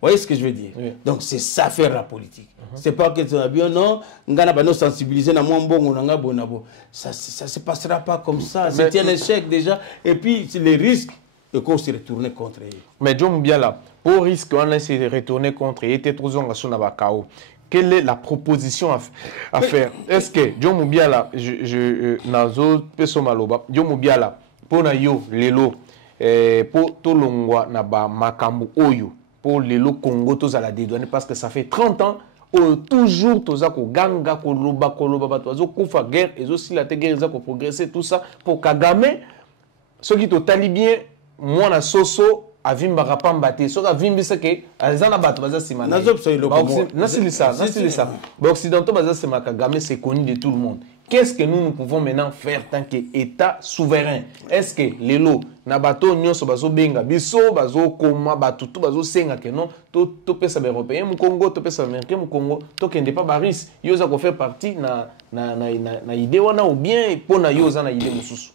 voyez ce que je veux dire? Oui. Donc c'est ça faire la politique. C'est pas que tu as bien non, on va nous sensibiliser, ça ne se passera pas comme ça. C'est un échec déjà. Et puis les risques de qu'on se retourne contre eux. Mais John Biala, pour risque qu'on se retourner contre eux, quelle est la proposition à faire? Est-ce que John Moubiala, Nazo Pesomaloba, John Moubiala, pour Nayo, Lelo, pour Tolongwa, Naba, Makambu, Oyo, pour Lelo Congo, tous à la dédouane, parce que ça fait 30 ans, toujours, tous à Ganga, Koloba, Tozo, Koufa, guerre, et aussi la guerre, ils ont progressé, tout ça, pour Kagame, ceux qui sont talibien, moi, na Soso, avimba rapambate so avimbisa ke azana bato baza sima na ça ba occidentaux baza sima Kagame, c'est connu de tout le monde. Qu'est-ce que nous pouvons maintenant faire tant que État souverain? Est-ce que lelo na bato nyonso bazo benga biso bazo koma bato tout bazo senga que non to pesa ba européen mu Congo to pesa américain mu Congo to kende pas baris yoza ko faire partie na idée wana ou bien pona yoza na idée mususu?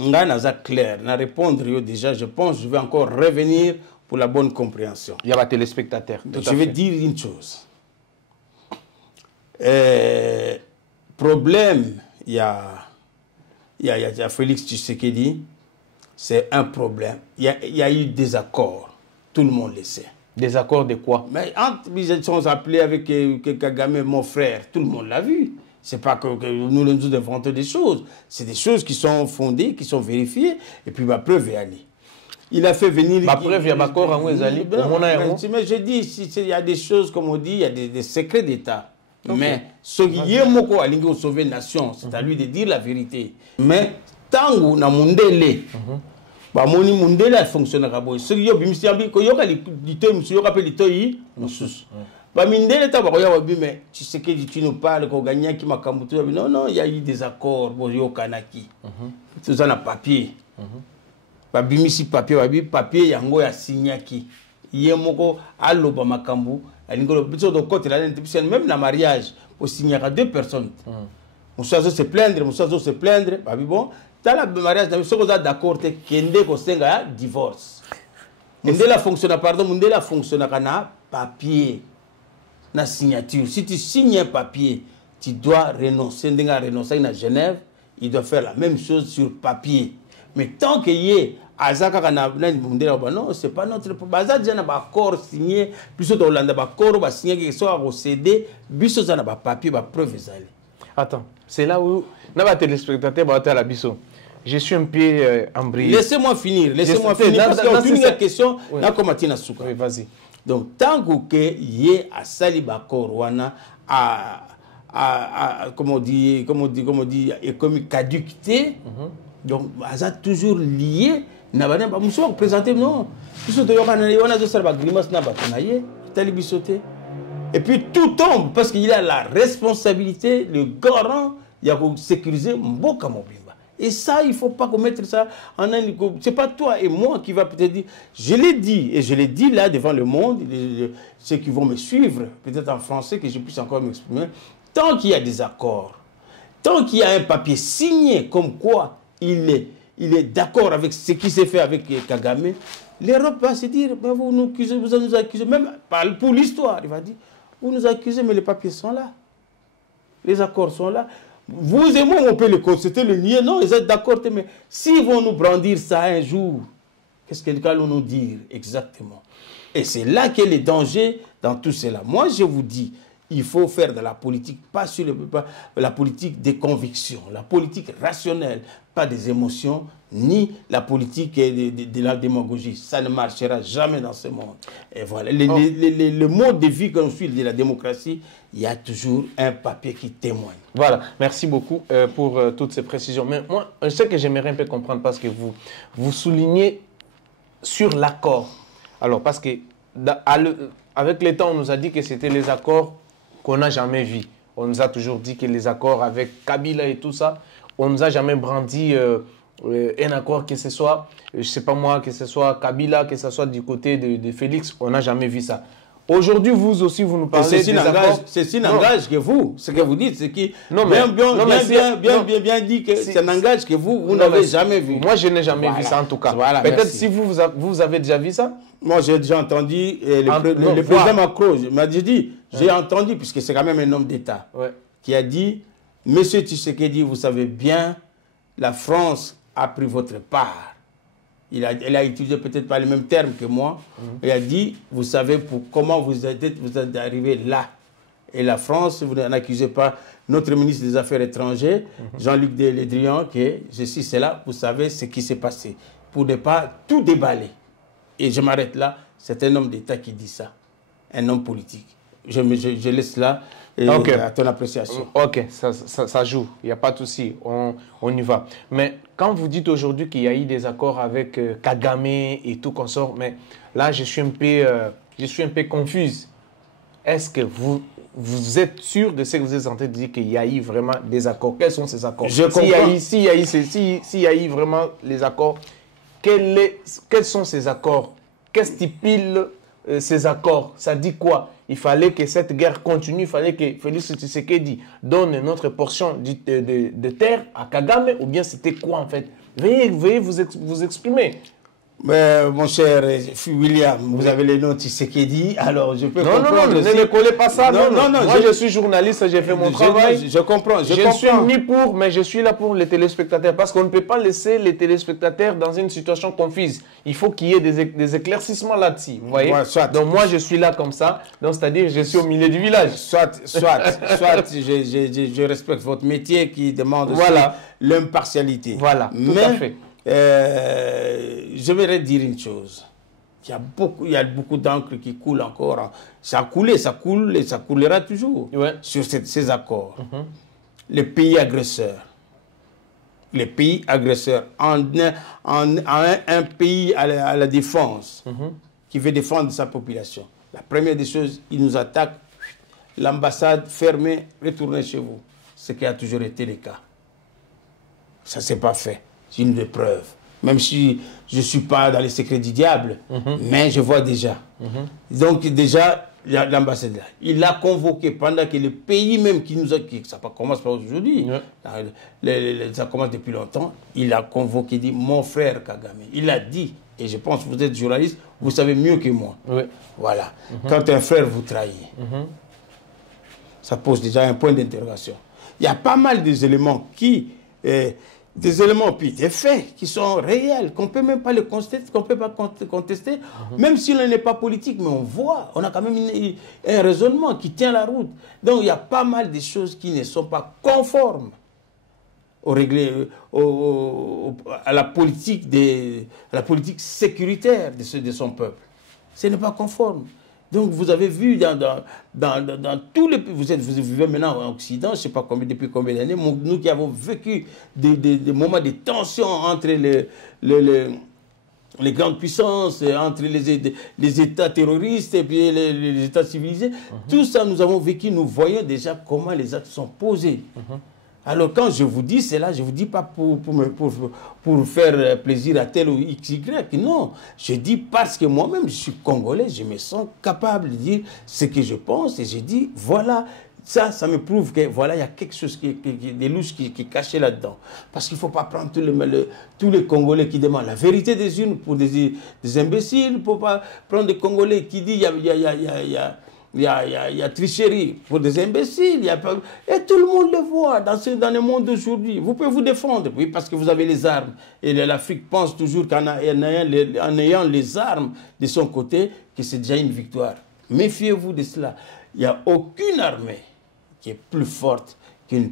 Ngana clair, na répondre déjà, je pense, je vais encore revenir pour la bonne compréhension. Il y a des téléspectateurs. Je vais dire une chose. Problème, il y a Félix Tshisekedi, c'est un problème. Il y a eu des accords, tout le monde le sait. Des accords de quoi? Mais entre ils sont appelés avec Kagame, mon frère, tout le monde l'a vu. C'est pas que nous nous inventons des choses. C'est des choses qui sont fondées, qui sont vérifiées. Et puis, ma preuve est allée. Il a fait venir... Ma preuve, il y a d'accord en Ouezali. Mais je dis, il y a des choses, comme on dit, il y a des secrets d'État. Okay. Mais ce qui est moko alingi au sauver nation, c'est à lui de dire la vérité. Mais tant na mundele, ba moni mundele fonctionnera boy. Ce qui yo bimisi ambi ko yoka litoy musu yoka pe litoy musus. Mais tu sais que tu nous parles qu'on gagne qui m'a camouté. Non, non, il y a eu des accords. Bon, il y a Kanaki. Tout ça, on a papier. Babimisi papier, papier, yango ya signaki. Yemoko, allo bamakambu. Même dans le mariage, pour signer à 2 personnes. On se plaindre, on se plaindre. Bon, dans le mariage, on est d'accord que Kende Kosenga divorce. Mundela fonctionne, pardon, Mundela fonctionne na papier, na signature. Si tu signes un papier, tu dois renoncer. Renoncer à Genève, il doit faire la même chose sur papier. Mais tant qu'il y ait Azaka non, c'est pas notre problème. Azaka déjà un accord signé, plus de Hollande accord signé qui soit cédé, biso za na ba papier ba preuve ezali. Attends, c'est là où na ba téléspectateur ba ta la biso. Je suis un peu embrouillé. Laissez-moi finir, parce qu'il y a une question na komatina suka. Oui, vas-y. Donc tant que y a sali ba accord wana comment on dit et comme caducité. Donc, ça toujours lié. Je présenter non. Et puis tout tombe parce qu'il a la responsabilité, le garant, il y a sécuriser Mboka Mobimba. Et ça, il ne faut pas commettre ça en un. Ce n'est pas toi et moi qui va peut-être dire. Je l'ai dit, et je l'ai dit là devant le monde, ceux qui vont me suivre, peut-être en français, que je puisse encore m'exprimer. Tant qu'il y a des accords, tant qu'il y a un papier signé comme quoi il est d'accord avec ce qui s'est fait avec Kagame, l'Europe va se dire, mais vous nous accusez, même pour l'histoire, il va dire, vous nous accusez, mais les papiers sont là. Les accords sont là. Vous et moi, on peut le constater, le nier, non, ils sont d'accord, mais s'ils vont nous brandir ça un jour, qu'est-ce qu'ils vont nous dire exactement? Et c'est là qu'est le danger dans tout cela. Moi, je vous dis, il faut faire de la politique, pas sur la politique des convictions, la politique rationnelle, pas des émotions, ni la politique de la démagogie. Ça ne marchera jamais dans ce monde. Et voilà, le mode de vie qu'on suit de la démocratie, il y a toujours un papier qui témoigne. Voilà, merci beaucoup pour toutes ces précisions. Mais moi, je sais que j'aimerais un peu comprendre parce que vous soulignez sur l'accord. Alors, parce que avec le temps, on nous a dit que c'était les accords qu'on n'a jamais vu. On nous a toujours dit que les accords avec Kabila et tout ça, on ne nous a jamais brandi un accord, que ce soit, je ne sais pas moi, que ce soit Kabila, que ce soit du côté de Félix, on n'a jamais vu ça. Aujourd'hui, vous aussi, vous nous parlez des accords. Ceci n'engage que vous. Ce que vous dites, c'est qui bien dit que ça n'engage que vous n'avez jamais vu. Moi, je n'ai jamais vu ça en tout cas. Voilà, peut-être si vous avez déjà vu ça. Moi, j'ai déjà entendu le président Macron m'a dit, j'ai entendu, puisque c'est quand même un homme d'État, qui a dit, Monsieur Tshisekedi, vous savez bien, la France a pris votre part. Elle a utilisé peut-être pas les mêmes termes que moi. Il a dit, vous savez comment vous êtes arrivé là. Et la France, vous n'accusez pas notre ministre des Affaires étrangères, Jean-Luc Le Drian, que je suis là, vous savez ce qui s'est passé. Pour ne pas tout déballer. Et je m'arrête là, c'est un homme d'État qui dit ça. Un homme politique. Je laisse là à ton appréciation. Ok, ça joue, il n'y a pas de souci, on y va. Mais quand vous dites aujourd'hui qu'il y a eu des accords avec Kagame et tout consort, mais là je suis un peu confuse. Est-ce que vous êtes sûr de ce que vous êtes en train de dire qu'il y a eu vraiment des accords? Quels sont ces accords? S'il y a eu vraiment les accords, quels sont ces accords? Qu'est-ce qui pile ces accords? Ça dit quoi? Il fallait que cette guerre continue, il fallait que Félix Tshisekedi donne notre portion de terre à Kagame, ou bien c'était quoi en fait? Veuillez vous exprimer. Mais, mon cher William, vous avez le nom Tshisekedi, alors je peux comprendre. Non, ne collez pas ça. Non. Moi, je suis journaliste, j'ai fait mon travail. Je comprends. Je ne suis ni pour, mais je suis là pour les téléspectateurs. Parce qu'on ne peut pas laisser les téléspectateurs dans une situation confuse. Il faut qu'il y ait des éclaircissements là-dessus. Vous voyez? Donc, moi, je suis là comme ça. Donc, c'est-à-dire, je suis au milieu du village. Soit je respecte votre métier qui demande l'impartialité. Voilà, tout à fait. Je voudrais dire une chose. Il y a beaucoup d'encre qui coule encore. Ça a coulé, ça coule et ça coulera toujours sur ces accords. Les pays agresseurs. En un pays à la défense qui veut défendre sa population. La première des choses, ils nous attaquent l'ambassade fermée, retournez chez vous. Ce qui a toujours été le cas. Ça ne s'est pas fait. C'est une des preuves. Même si je ne suis pas dans les secrets du diable, mais je vois déjà. Donc déjà, l'ambassade là, il a convoqué pendant que le pays même qui nous a... ça commence pas aujourd'hui, ça commence depuis longtemps, il a convoqué, il dit, mon frère Kagame, il a dit, et je pense que vous êtes journaliste, vous savez mieux que moi. Voilà. Quand un frère vous trahit, ça pose déjà un point d'interrogation. Il y a pas mal d'éléments qui... des éléments puis des faits qui sont réels, qu'on ne peut même pas les contester, qu'on peut pas contester, même si l'on n'est pas politique, mais on voit, on a quand même un raisonnement qui tient la route. Donc il y a pas mal de choses qui ne sont pas conformes à la politique sécuritaire de son peuple. Ce n'est pas conforme. Donc vous avez vu dans tous les pays, vous vivez maintenant en Occident, je ne sais pas depuis combien d'années, nous qui avons vécu des moments de tension entre les grandes puissances, entre les États terroristes et puis les États civilisés, tout ça nous avons vécu, nous voyons déjà comment les actes sont posés. Alors quand je vous dis cela, je ne vous dis pas pour faire plaisir à tel ou XY, non. Je dis parce que moi-même, je suis congolais, je me sens capable de dire ce que je pense et je dis, voilà, ça me prouve que voilà, il y a quelque chose des louches qui est caché là-dedans. Parce qu'il ne faut pas prendre tous les Congolais qui demandent la vérité des urnes pour des imbéciles, il ne faut pas prendre des Congolais qui disent il y a tricherie pour des imbéciles. Et tout le monde le voit dans le monde d'aujourd'hui. Vous pouvez vous défendre, oui, parce que vous avez les armes. Et l'Afrique pense toujours qu'en ayant les armes de son côté, que c'est déjà une victoire. Méfiez-vous de cela. Il n'y a aucune armée qui est plus forte qu'un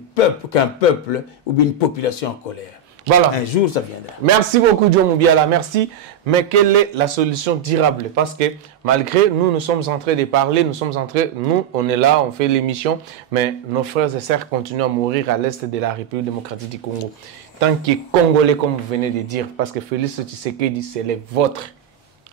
peuple ou une population en colère. Voilà. Un jour, ça viendra. Merci beaucoup, Joe Moubiala. Merci. Mais quelle est la solution durable? Parce que malgré nous sommes en train de parler, nous, on est là, on fait l'émission, mais nos frères et sœurs continuent à mourir à l'est de la République démocratique du Congo. Tant qu'il est congolais, comme vous venez de dire, parce que Félix Tshisekedi, c'est les vôtres.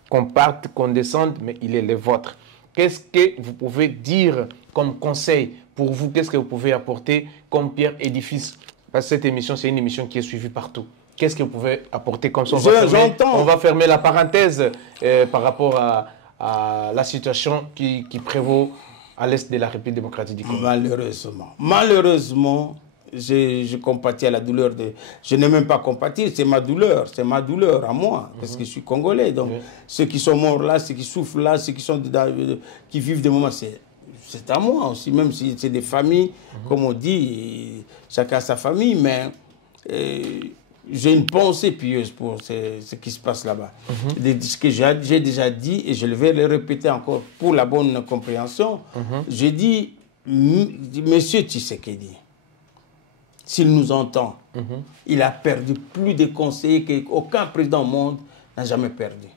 Qu'on parte, qu'on descende, mais il est les vôtres. Qu'est-ce que vous pouvez dire comme conseil pour vous? Qu'est-ce que vous pouvez apporter comme pierre édifice? Parce que cette émission, c'est une émission qui est suivie partout. Qu'est-ce que vous pouvez apporter comme ça? On va fermer la parenthèse par rapport à la situation qui prévaut à l'est de la République démocratique du Congo. Malheureusement, je compatis à la douleur je n'ai même pas compati, c'est ma douleur à moi, parce que je suis congolais. Donc, ceux qui sont morts là, ceux qui souffrent là, ceux qui vivent des moments, c'est à moi aussi, même si c'est des familles, comme on dit, chacun a sa famille, mais j'ai une pensée pieuse pour ce qui se passe là-bas. Ce que j'ai déjà dit, et je vais le répéter encore pour la bonne compréhension, j'ai dit, Monsieur Tshisekedi, s'il nous entend, il a perdu plus de conseillers qu'aucun président au monde n'a jamais perdu.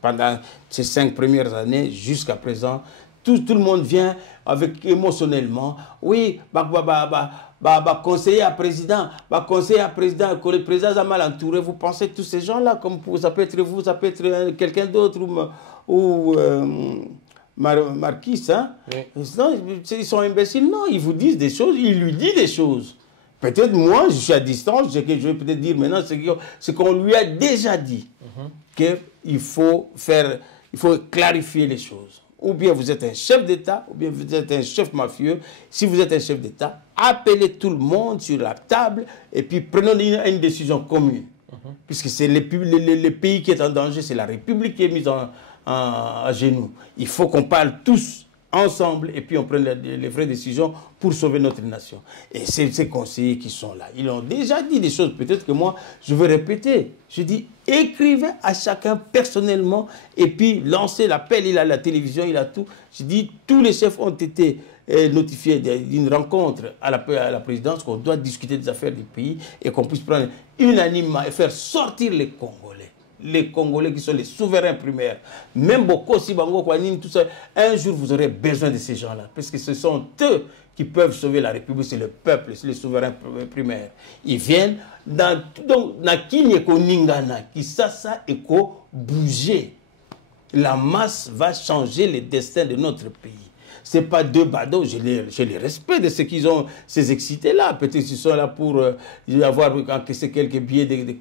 Pendant ces 5 premières années, jusqu'à présent, tout le monde vient avec émotionnellement, oui, conseiller à président, que le président a mal entouré. Vous pensez tous ces gens-là, comme ça peut être vous, ça peut être quelqu'un d'autre, ou Marquis, hein? Non, ils sont imbéciles, non, ils vous disent des choses, ils lui disent des choses. Peut-être moi, je suis à distance, je vais peut-être dire maintenant ce qu'on lui a déjà dit, qu'il faut clarifier les choses. Ou bien vous êtes un chef d'État, ou bien vous êtes un chef mafieux. Si vous êtes un chef d'État, appelez tout le monde sur la table et puis prenons une décision commune. Puisque c'est le pays qui est en danger, c'est la République qui est mise à genoux. Il faut qu'on parle tous ensemble et puis on prenne les vraies décisions pour sauver notre nation. Et c'est ces conseillers qui sont là. Ils ont déjà dit des choses, peut-être que moi, je vais répéter. Je dis, écrivez à chacun personnellement et puis lancez l'appel. Il a la télévision, il a tout. Je dis, tous les chefs ont été notifiés d'une rencontre à la présidence, qu'on doit discuter des affaires du pays et qu'on puisse prendre unanimement et faire sortir les Congolais. Les Congolais qui sont les souverains primaires. Même Bokosi, Bango, Kwanine, tout ça. Un jour, vous aurez besoin de ces gens-là. Parce que ce sont eux qui peuvent sauver la République. C'est le peuple, c'est les souverains primaires. Ils viennent dans Kini Eko Ningana, qui ça Eko bouger. La masse va changer le destin de notre pays. Ce n'est pas deux badauds. J'ai le respect de ceux qui ont ces excités-là. Peut-être qu'ils sont là pour avoir encaissé quelques billets de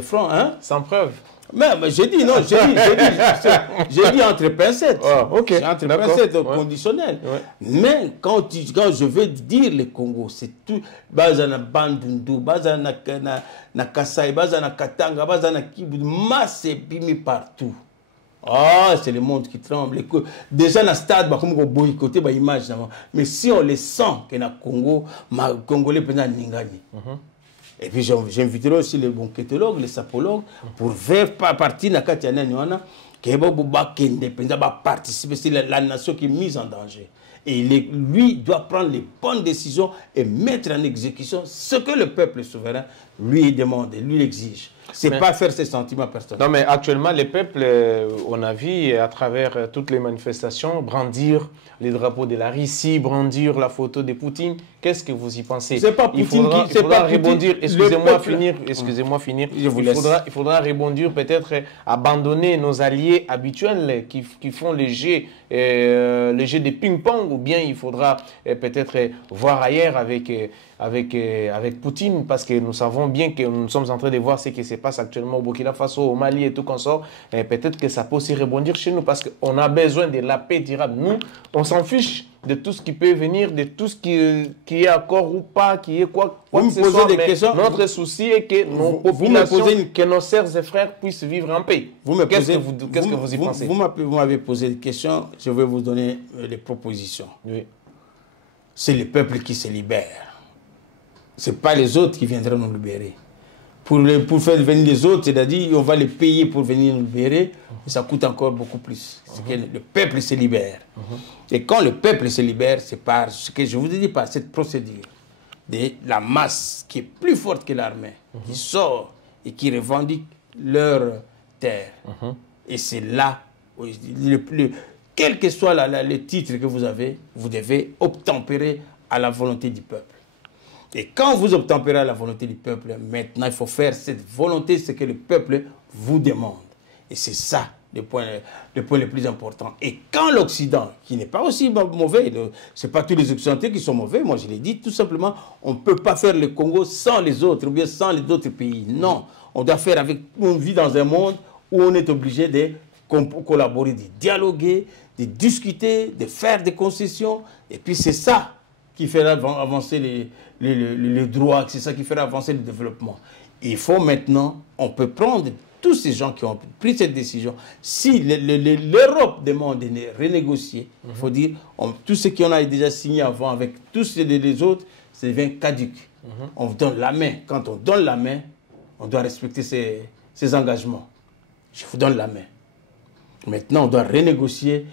francs. Hein? Sans preuve. Mais j'ai dit, non, j'ai dit entre pincettes. Oh, ok. Entre pincettes conditionnelles. Ouais. Mais quand je veux dire le Congo, c'est tout. Bazana Bandundu, Bazana Kasai, Bazana Katanga, Bazana Kibu, masse bimi partout. Ah, c'est le monde qui tremble. Déjà, dans le stade, comme on boycotter l'image. Mais si on les sent que dans le Congo, les Congolais peuvent n'ingani. Et puis j'inviterai aussi les banquetologues, les sapologues, pour faire partie de la Katiana Nyona, qui va participer, c'est la nation qui est mise en danger. Et lui doit prendre les bonnes décisions et mettre en exécution ce que le peuple souverain lui demande, lui exige. C'est pas faire ses sentiments personnels. Non, mais actuellement, les peuples, on a vu à travers toutes les manifestations, brandir les drapeaux de la Russie, brandir la photo de Poutine. Qu'est-ce que vous y pensez? C'est pas Poutine il faudra rebondir. Excusez-moi finir. Il faudra rebondir, peut-être abandonner nos alliés habituels qui font le jeu de ping-pong, ou bien il faudra peut-être voir ailleurs avec Poutine, parce que nous savons bien que nous sommes en train de voir ce qui se passe actuellement au Burkina Faso, au Mali et tout consort. Peut-être que ça peut aussi rebondir chez nous, parce qu'on a besoin de la paix durable. Nous, on s'en fiche de tout ce qui peut venir, de tout ce qui est accord ou pas, qui est quoi que ce soit. Notre souci est que nos populations, que nos sœurs et frères puissent vivre en paix. Qu'est-ce que vous y pensez? Vous m'avez posé des questions, je vais vous donner des propositions. Oui. C'est le peuple qui se libère. Ce n'est pas les autres qui viendront nous libérer. Pour faire venir les autres, c'est-à-dire on va les payer pour venir nous libérer, ça coûte encore beaucoup plus. C'est que le peuple se libère. Et quand le peuple se libère, c'est par ce que je vous ai dit, par cette procédure de la masse qui est plus forte que l'armée, qui sort et qui revendique leur terre. Et c'est là, quel que soit le titre que vous avez, vous devez obtempérer à la volonté du peuple. Et quand vous obtempérez à la volonté du peuple, maintenant il faut faire cette volonté, ce que le peuple vous demande. Et c'est ça le point le plus important. Et quand l'Occident, qui n'est pas aussi mauvais, ce n'est pas tous les Occidentaux qui sont mauvais, moi je l'ai dit, tout simplement, on ne peut pas faire le Congo sans les autres, ou bien sans les autres pays. Non, on doit faire avec, on vit dans un monde où on est obligé de collaborer, de dialoguer, de discuter, de faire des concessions. Et puis c'est ça qui fera avancer les droits, c'est ça qui fera avancer le développement. Il faut maintenant, on peut prendre tous ces gens qui ont pris cette décision. Si l'Europe demande de renégocier, il faut dire, tout ce qu'on a déjà signé avant avec tous les autres, ça devient caduque. On donne la main. Quand on donne la main, on doit respecter ses engagements. Je vous donne la main. Maintenant, on doit renégocier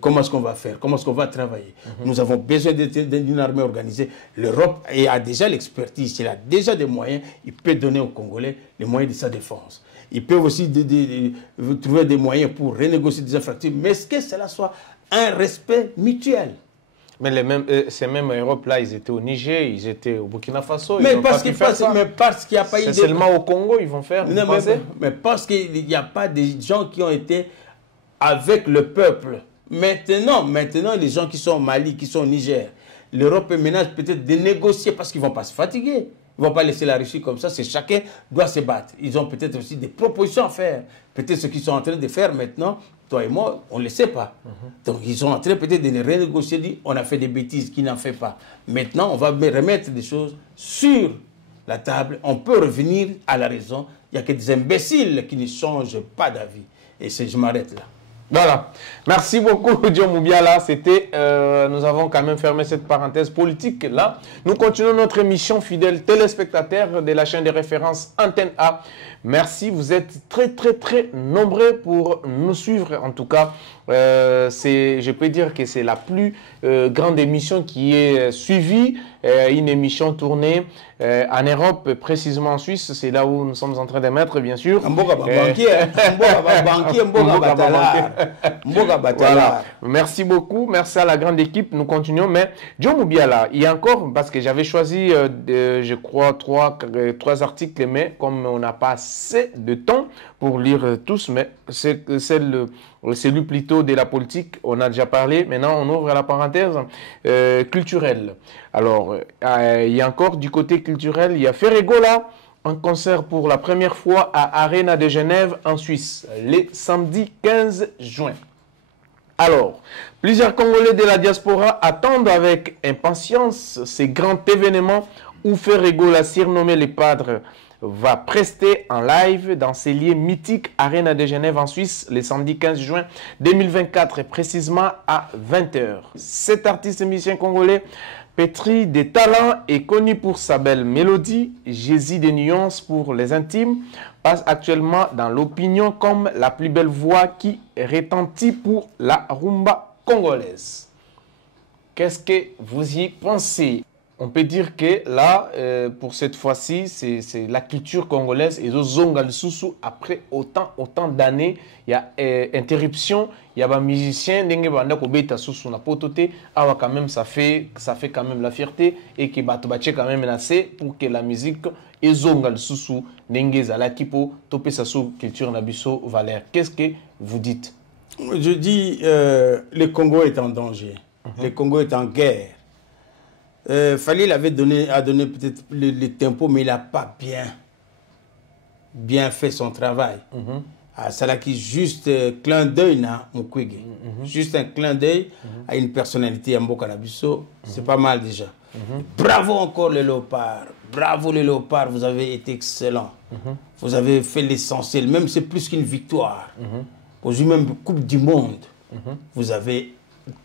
comment est-ce qu'on va faire, comment est-ce qu'on va travailler. Nous avons besoin d'une armée organisée. L'Europe a déjà l'expertise, elle a déjà des moyens. Il peut donner aux Congolais les moyens de sa défense. Ils peuvent aussi trouver des moyens pour renégocier des infrastructures. Mais est-ce que cela soit un respect mutuel? Mais ces mêmes Europes-là, ils étaient au Niger, ils étaient au Burkina Faso. Mais parce qu'il n'y a pas eu de... C'est seulement au Congo ils vont faire. Non, mais parce qu'il n'y a pas des gens qui ont été avec le peuple. Maintenant, les gens qui sont au Mali, qui sont au Niger, l'Europe ménage peut-être de négocier parce qu'ils ne vont pas se fatiguer. Ils ne vont pas laisser la Russie comme ça. C'est chacun doit se battre. Ils ont peut-être aussi des propositions à faire. Peut-être ce qu'ils sont en train de faire maintenant, toi et moi, on ne le sait pas. Donc, ils sont en train peut-être de renégocier, dire on a fait des bêtises, qui n'en fait pas. Maintenant, on va remettre des choses sur la table. On peut revenir à la raison. Il n'y a que des imbéciles qui ne changent pas d'avis. Et je m'arrête là. Voilà. Merci beaucoup, Dion Moubiala. Nous avons quand même fermé cette parenthèse politique là. Nous continuons notre émission, fidèles téléspectateurs de la chaîne de référence Antenne A. Merci, vous êtes très nombreux pour nous suivre. En tout cas, je peux dire que c'est la plus grande émission qui est suivie. Une émission tournée en Europe, précisément en Suisse. C'est là où nous sommes en train de mettre, bien sûr. Voilà. Merci beaucoup. Merci à la grande équipe. Nous continuons. Mais Joe Moubiala, il y a encore, parce que j'avais choisi, je crois, trois articles, mais comme on n'a pas assez de temps pour lire tous, mais c'est celui plutôt de la politique, on a déjà parlé. Maintenant, on ouvre la parenthèse culturelle. Alors, il y a encore du côté culturel, il y a Ferregola, un concert pour la première fois à Arena de Genève en Suisse, le samedi 15 juin. Alors, plusieurs Congolais de la diaspora attendent avec impatience ces grands événements où Ferregola, surnommé les Padres, va prester en live dans ces lieux mythiques Arena de Genève en Suisse le samedi 15 juin 2024 et précisément à 20 h. Cet artiste musicien congolais pétri de talent et connu pour sa belle mélodie, Jésus des nuances pour les intimes, passe actuellement dans l'opinion comme la plus belle voix qui retentit pour la rumba congolaise. Qu'est-ce que vous y pensez? On peut dire que là, pour cette fois-ci, c'est la culture congolaise. Et après autant d'années, il y a interruption, il y a des musiciens, quand même, ça fait quand même la fierté et que quand même assez pour que la musique culture nabiso valeur. Qu'est-ce que vous dites? Je dis, le Congo est en danger. Le Congo est en guerre. Falil a donné peut-être le tempo, mais il n'a pas bien fait son travail. C'est là qui juste clin d'œil, juste un clin d'œil à une personnalité à Mbokanabiso, c'est pas mal déjà. Bravo encore les léopards, bravo les léopards, vous avez été excellents. Vous avez fait l'essentiel, même c'est plus qu'une victoire. Aujourd'hui même Coupe du Monde, vous avez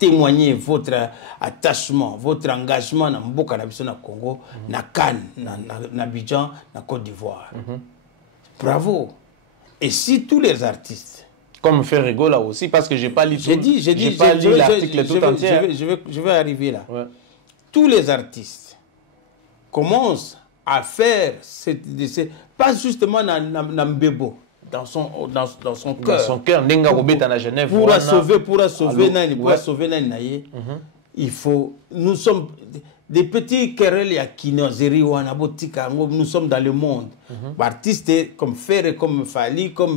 témoigner votre attachement, votre engagement dans Mboka na biso na Congo, na Cannes, na Abidjan, na Côte d'Ivoire. Bravo. Et si tous les artistes, comme Ferrego là aussi, parce que j'ai pas lu l'article tout entier. Je vais arriver là. Ouais. Tous les artistes commencent à faire pas justement dans Mbebo. Dans son cœur. Dans son cœur, pour sauver Nani, il faut. Nous sommes des petits querelles à Kinozeri ou Anabotika. Nous sommes dans le monde. Artistes comme Ferre, comme Fali, comme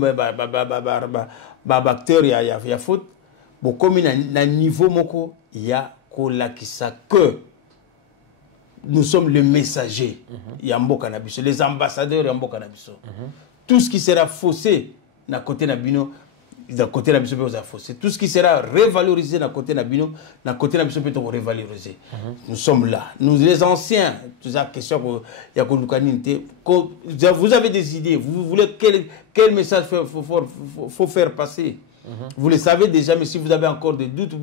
Babacteur, il y a faute. Bon, comme il y a un niveau moko, il y a que nous sommes les messagers. Il y a Mbokanabiso, les ambassadeurs de Mbokanabiso. Tout ce qui sera faussé d'un côté Nabino, d'un côté Nabino peut être faussé. Tout ce qui sera révalorisé d'un côté Nabino, d'un côté Nabino peut être révalorisé. Nous sommes là. Nous les anciens, tout ça question que vous avez des idées. Vous voulez quel message faut faire passer. Vous le savez déjà, mais si vous avez encore des doutes,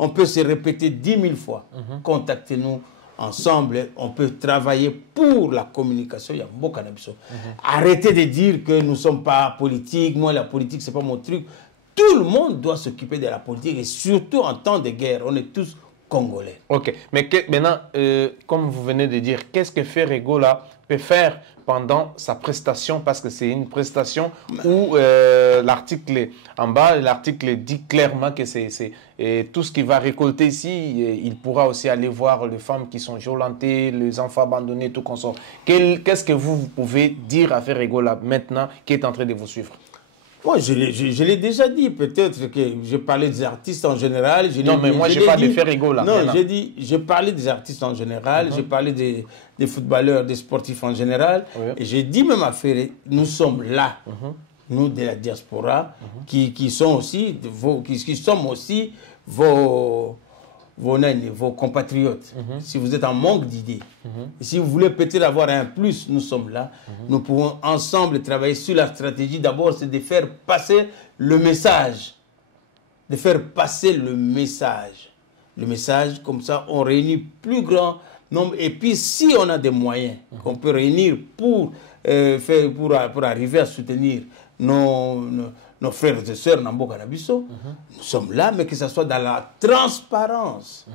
on peut se répéter 10 000 fois. Contactez-nous. Ensemble, on peut travailler pour la communication. Il y a beaucoup d'ambition. Arrêtez de dire que nous ne sommes pas politiques. Moi, la politique, ce n'est pas mon truc. Tout le monde doit s'occuper de la politique. Et surtout en temps de guerre, on est tous Congolais. Ok. Mais maintenant, comme vous venez de dire, qu'est-ce que Ferrego là peut faire pendant sa prestation? Parce que c'est une prestation où l'article en bas, l'article dit clairement que c'est tout ce qu'il va récolter ici, il pourra aussi aller voir les femmes qui sont violentées, les enfants abandonnés, tout consort. Qu'est-ce que vous pouvez dire à Ferrego là maintenant qui est en train de vous suivre? Moi, je l'ai déjà dit, peut-être que je parlais des artistes en général. Non, mais moi, je parle de Ferrego là. Non, je parlais des artistes en général, j'ai parlé des footballeurs, des sportifs en général. Et j'ai dit même à Ferré, nous sommes là, nous de la diaspora, qui sommes aussi vos compatriotes. Si vous êtes en manque d'idées, si vous voulez peut-être avoir un plus, nous sommes là. Nous pouvons ensemble travailler sur la stratégie. D'abord, c'est de faire passer le message. De faire passer le message. Le message, comme ça, on réunit plus grand nombre. Et puis, si on a des moyens qu'on peut réunir pour arriver à soutenir nos frères et sœurs Namboka Nabiso, nous sommes là, mais que ce soit dans la transparence.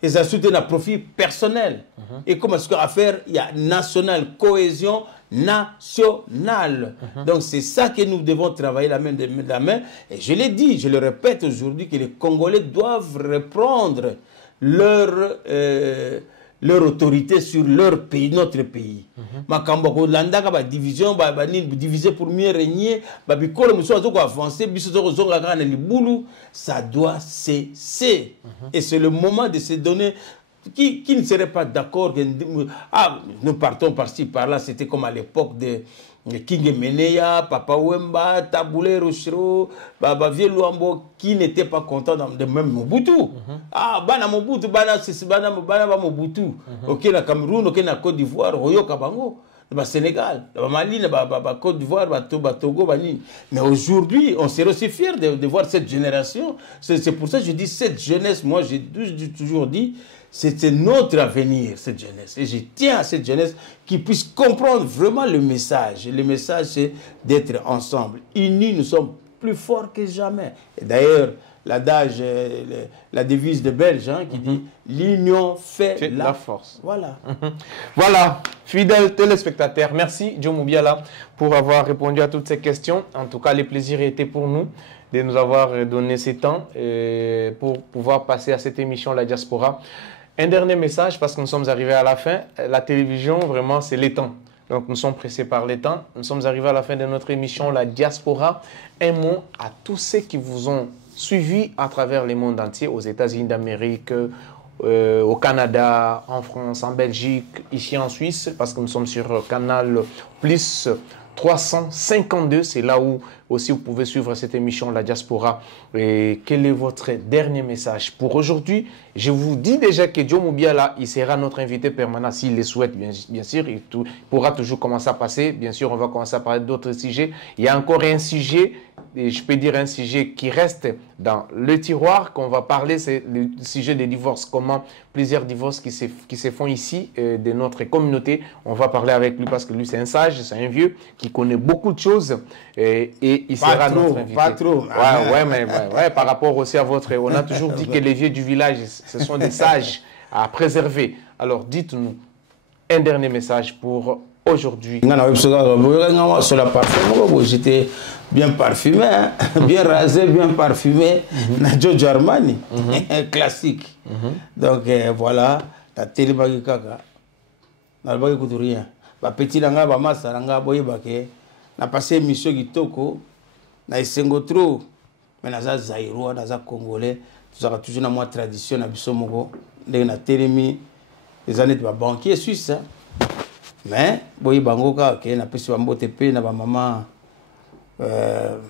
Et ça soutient un profit personnel. Et comme ce qu'on va faire, il y a national, cohésion, nationale. Donc c'est ça que nous devons travailler la main de la main. Et je l'ai dit, je le répète aujourd'hui, que les Congolais doivent reprendre leur autorité sur leur pays, notre pays. Makambako landaka ba division ba diviser pour mieux régner, ba bikolo muso azoko avancer, biso zonga kana libulu, ça doit cesser. Et c'est le moment de se donner qui ne serait pas d'accord que nous partons par-ci par-là, c'était comme à l'époque de King Meneya, Papa Wemba, Taboulé Rochero, Baba Vieux Luambo, qui n'était pas content de même Mobutu. Bana Mobutu, bana Mobutu. Ok, la Cameroun, ok, la Côte d'Ivoire, Royo Kabango, le Sénégal, le Mali, la Côte d'Ivoire, le Togo, Bani. Mais aujourd'hui, on serait aussi fiers de voir cette génération. C'est pour ça que je dis cette jeunesse, moi j'ai toujours dit, c'est notre avenir, cette jeunesse. Et je tiens à cette jeunesse qui puisse comprendre vraiment le message. Le message, c'est d'être ensemble. Unis, nous sommes plus forts que jamais. Et d'ailleurs, l'adage, la devise de Belge qui dit « L'union fait la force ». Voilà. Voilà, fidèles téléspectateurs, merci Djomou Biala pour avoir répondu à toutes ces questions. En tout cas, le plaisir était pour nous de nous avoir donné ce temps pour pouvoir passer à cette émission La Diaspora. Un dernier message, parce que nous sommes arrivés à la fin. La télévision, vraiment, c'est les temps. Donc, nous sommes pressés par les temps. Nous sommes arrivés à la fin de notre émission La Diaspora. Un mot à tous ceux qui vous ont suivis à travers le monde entier, aux États-Unis d'Amérique, au Canada, en France, en Belgique, ici en Suisse, parce que nous sommes sur Canal Plus 352. C'est là où aussi vous pouvez suivre cette émission La Diaspora. Et quel est votre dernier message pour aujourd'hui? Je vous dis déjà que Djomou Biala, il sera notre invité permanent s'il le souhaite, bien sûr. Il pourra toujours commencer à passer. Bien sûr, on va commencer à parler d'autres sujets. Il y a encore un sujet, et je peux dire un sujet qui reste dans le tiroir qu'on va parler, c'est le sujet des divorces. Comment plusieurs divorces qui se font ici de notre communauté. On va parler avec lui parce que lui, c'est un sage, c'est un vieux qui connaît beaucoup de choses et il sera notre invité. Pas trop. Ouais, par rapport aussi à votre... On a toujours dit que les vieux du village, ce sont des sages à préserver. Alors, dites-nous un dernier message pour aujourd'hui. Sur la parfum, j'étais bien parfumé, hein? Bien rasé, bien parfumé. Giorgio Armani, classique. Donc voilà, la télé bagikaka. Na le bagikutu rien. Ba petit langa ba masa langa boye bake. Na passé émission kitoko. Na esengo trop. Mais na za Zaïrois, na za Congolais. Tout ça toujours na moi tradition na biso moko. Ndenge na télémi les années de ba banquier suisse. Mais boye bango ka ke na pesi ba mbote pe na ba mama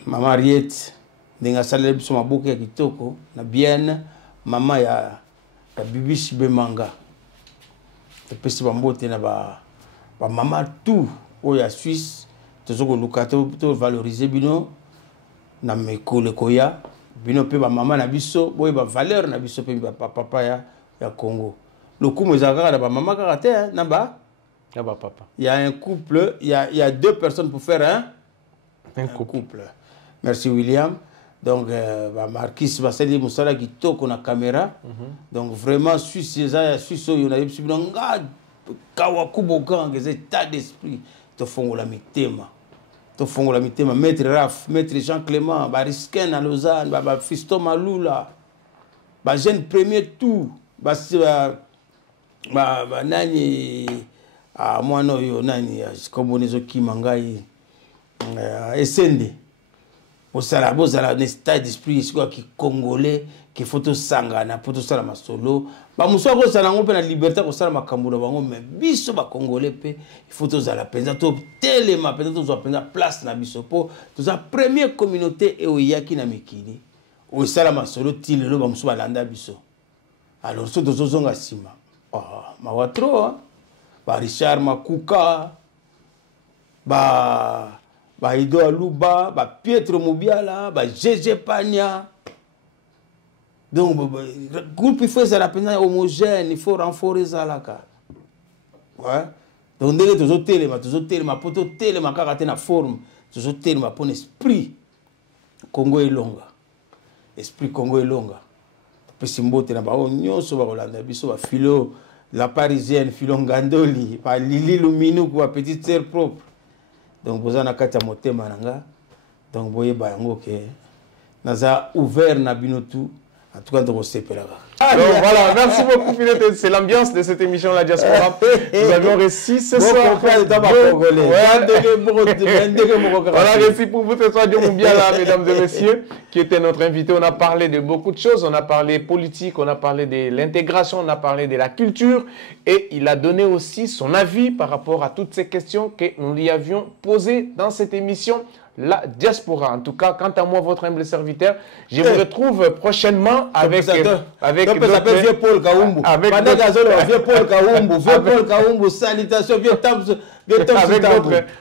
maman Ariette ndenge salele biso maboke ya kitoko na bien mama ya Bibishi Bemanga. Pesi ba mbote na ba mama tout o ya Suisse tozoko lukato to valoriser bino na mekole koya bino pe ba mama na biso boye ba valeur na biso pe ba papa ya Congo. Le coup mes akara na ba mama karaté na ba papa. Il y a un couple, il y a deux personnes pour faire un couple. Merci William. Donc, Marquis Basseli Moussala qui toque la caméra. Donc, vraiment, Suisse, il y a un Kawakubokan, des états d'esprit. Te font la mitema. Te font la mitema. Maître Raph, Maître Jean-Clément, Barisken à Lausanne, Fiston Maloula, Jeune Premier Tout, Nani. Moi non yo nani comme on est qui mangai esende au salabo zala un état d'esprit qui congolais qui photo sangana photo sala masolo ba muso ko sala ngo pe na liberté ko sala makambo na bango mais biso ba congolais pe il faut to zala penza to telema penza to zo penza place na biso po to za première communauté e o yaki na mikili o sala masolo tilelo ba muso ba landa biso alors so to zonga sima ma watro Richard Makuka, Ido Aluba, Pietro Mobiala, Gégé Pagna. Donc, le groupe il faut ça homogène, il faut renforcer ça là. Ouais. Donc, dès que tu as téléma, poto téléma, quand tu as forme, tu as téléma pour l'esprit Congo est longa. Esprit Congo est longa. Puis si mbote na ba onyo so ba Rolanda biso ba philo la parisienne Filon Gandoli, par Lili Luminou, petite sœur propre. Donc, vous avez un motema nanga. Donc, vous voyez, naza ouvert na binotu. En tout cas, donc, c'est donc voilà, merci beaucoup Philette. C'est l'ambiance de cette émission La Diaspora. Nous avons réussi ce soir. On a réussi pour vous ce soir, mesdames et messieurs, qui était notre invité. On a parlé de beaucoup de choses. On a parlé politique, on a parlé de l'intégration, on a parlé de la culture. Et il a donné aussi son avis par rapport à toutes ces questions que nous lui avions posées dans cette émission La Diaspora. En tout cas, quant à moi, votre humble serviteur, je vous retrouve prochainement avec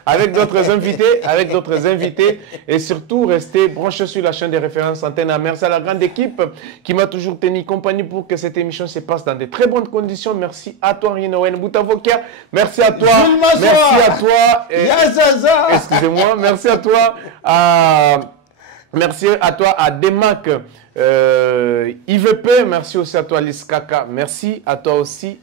avec d'autres invités et surtout restez branchés sur la chaîne de référence Antenne. Merci à la grande équipe qui m'a toujours tenu compagnie pour que cette émission se passe dans de très bonnes conditions. Merci à toi Rinowen Boutavokia, merci à toi, excusez-moi, merci à toi, merci à toi à Demac, IVP, merci aussi à toi Liskaka, merci à toi aussi,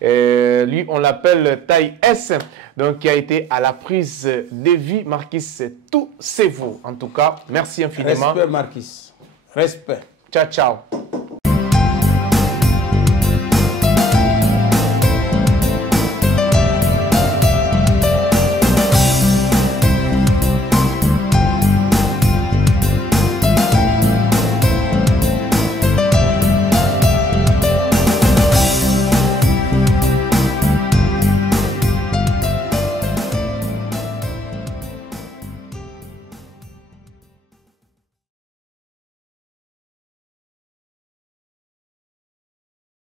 lui on l'appelle Taille S, donc qui a été à la prise de vie, Marquis, tout c'est vous. En tout cas, merci infiniment. Respect Marquis, respect. Ciao, ciao.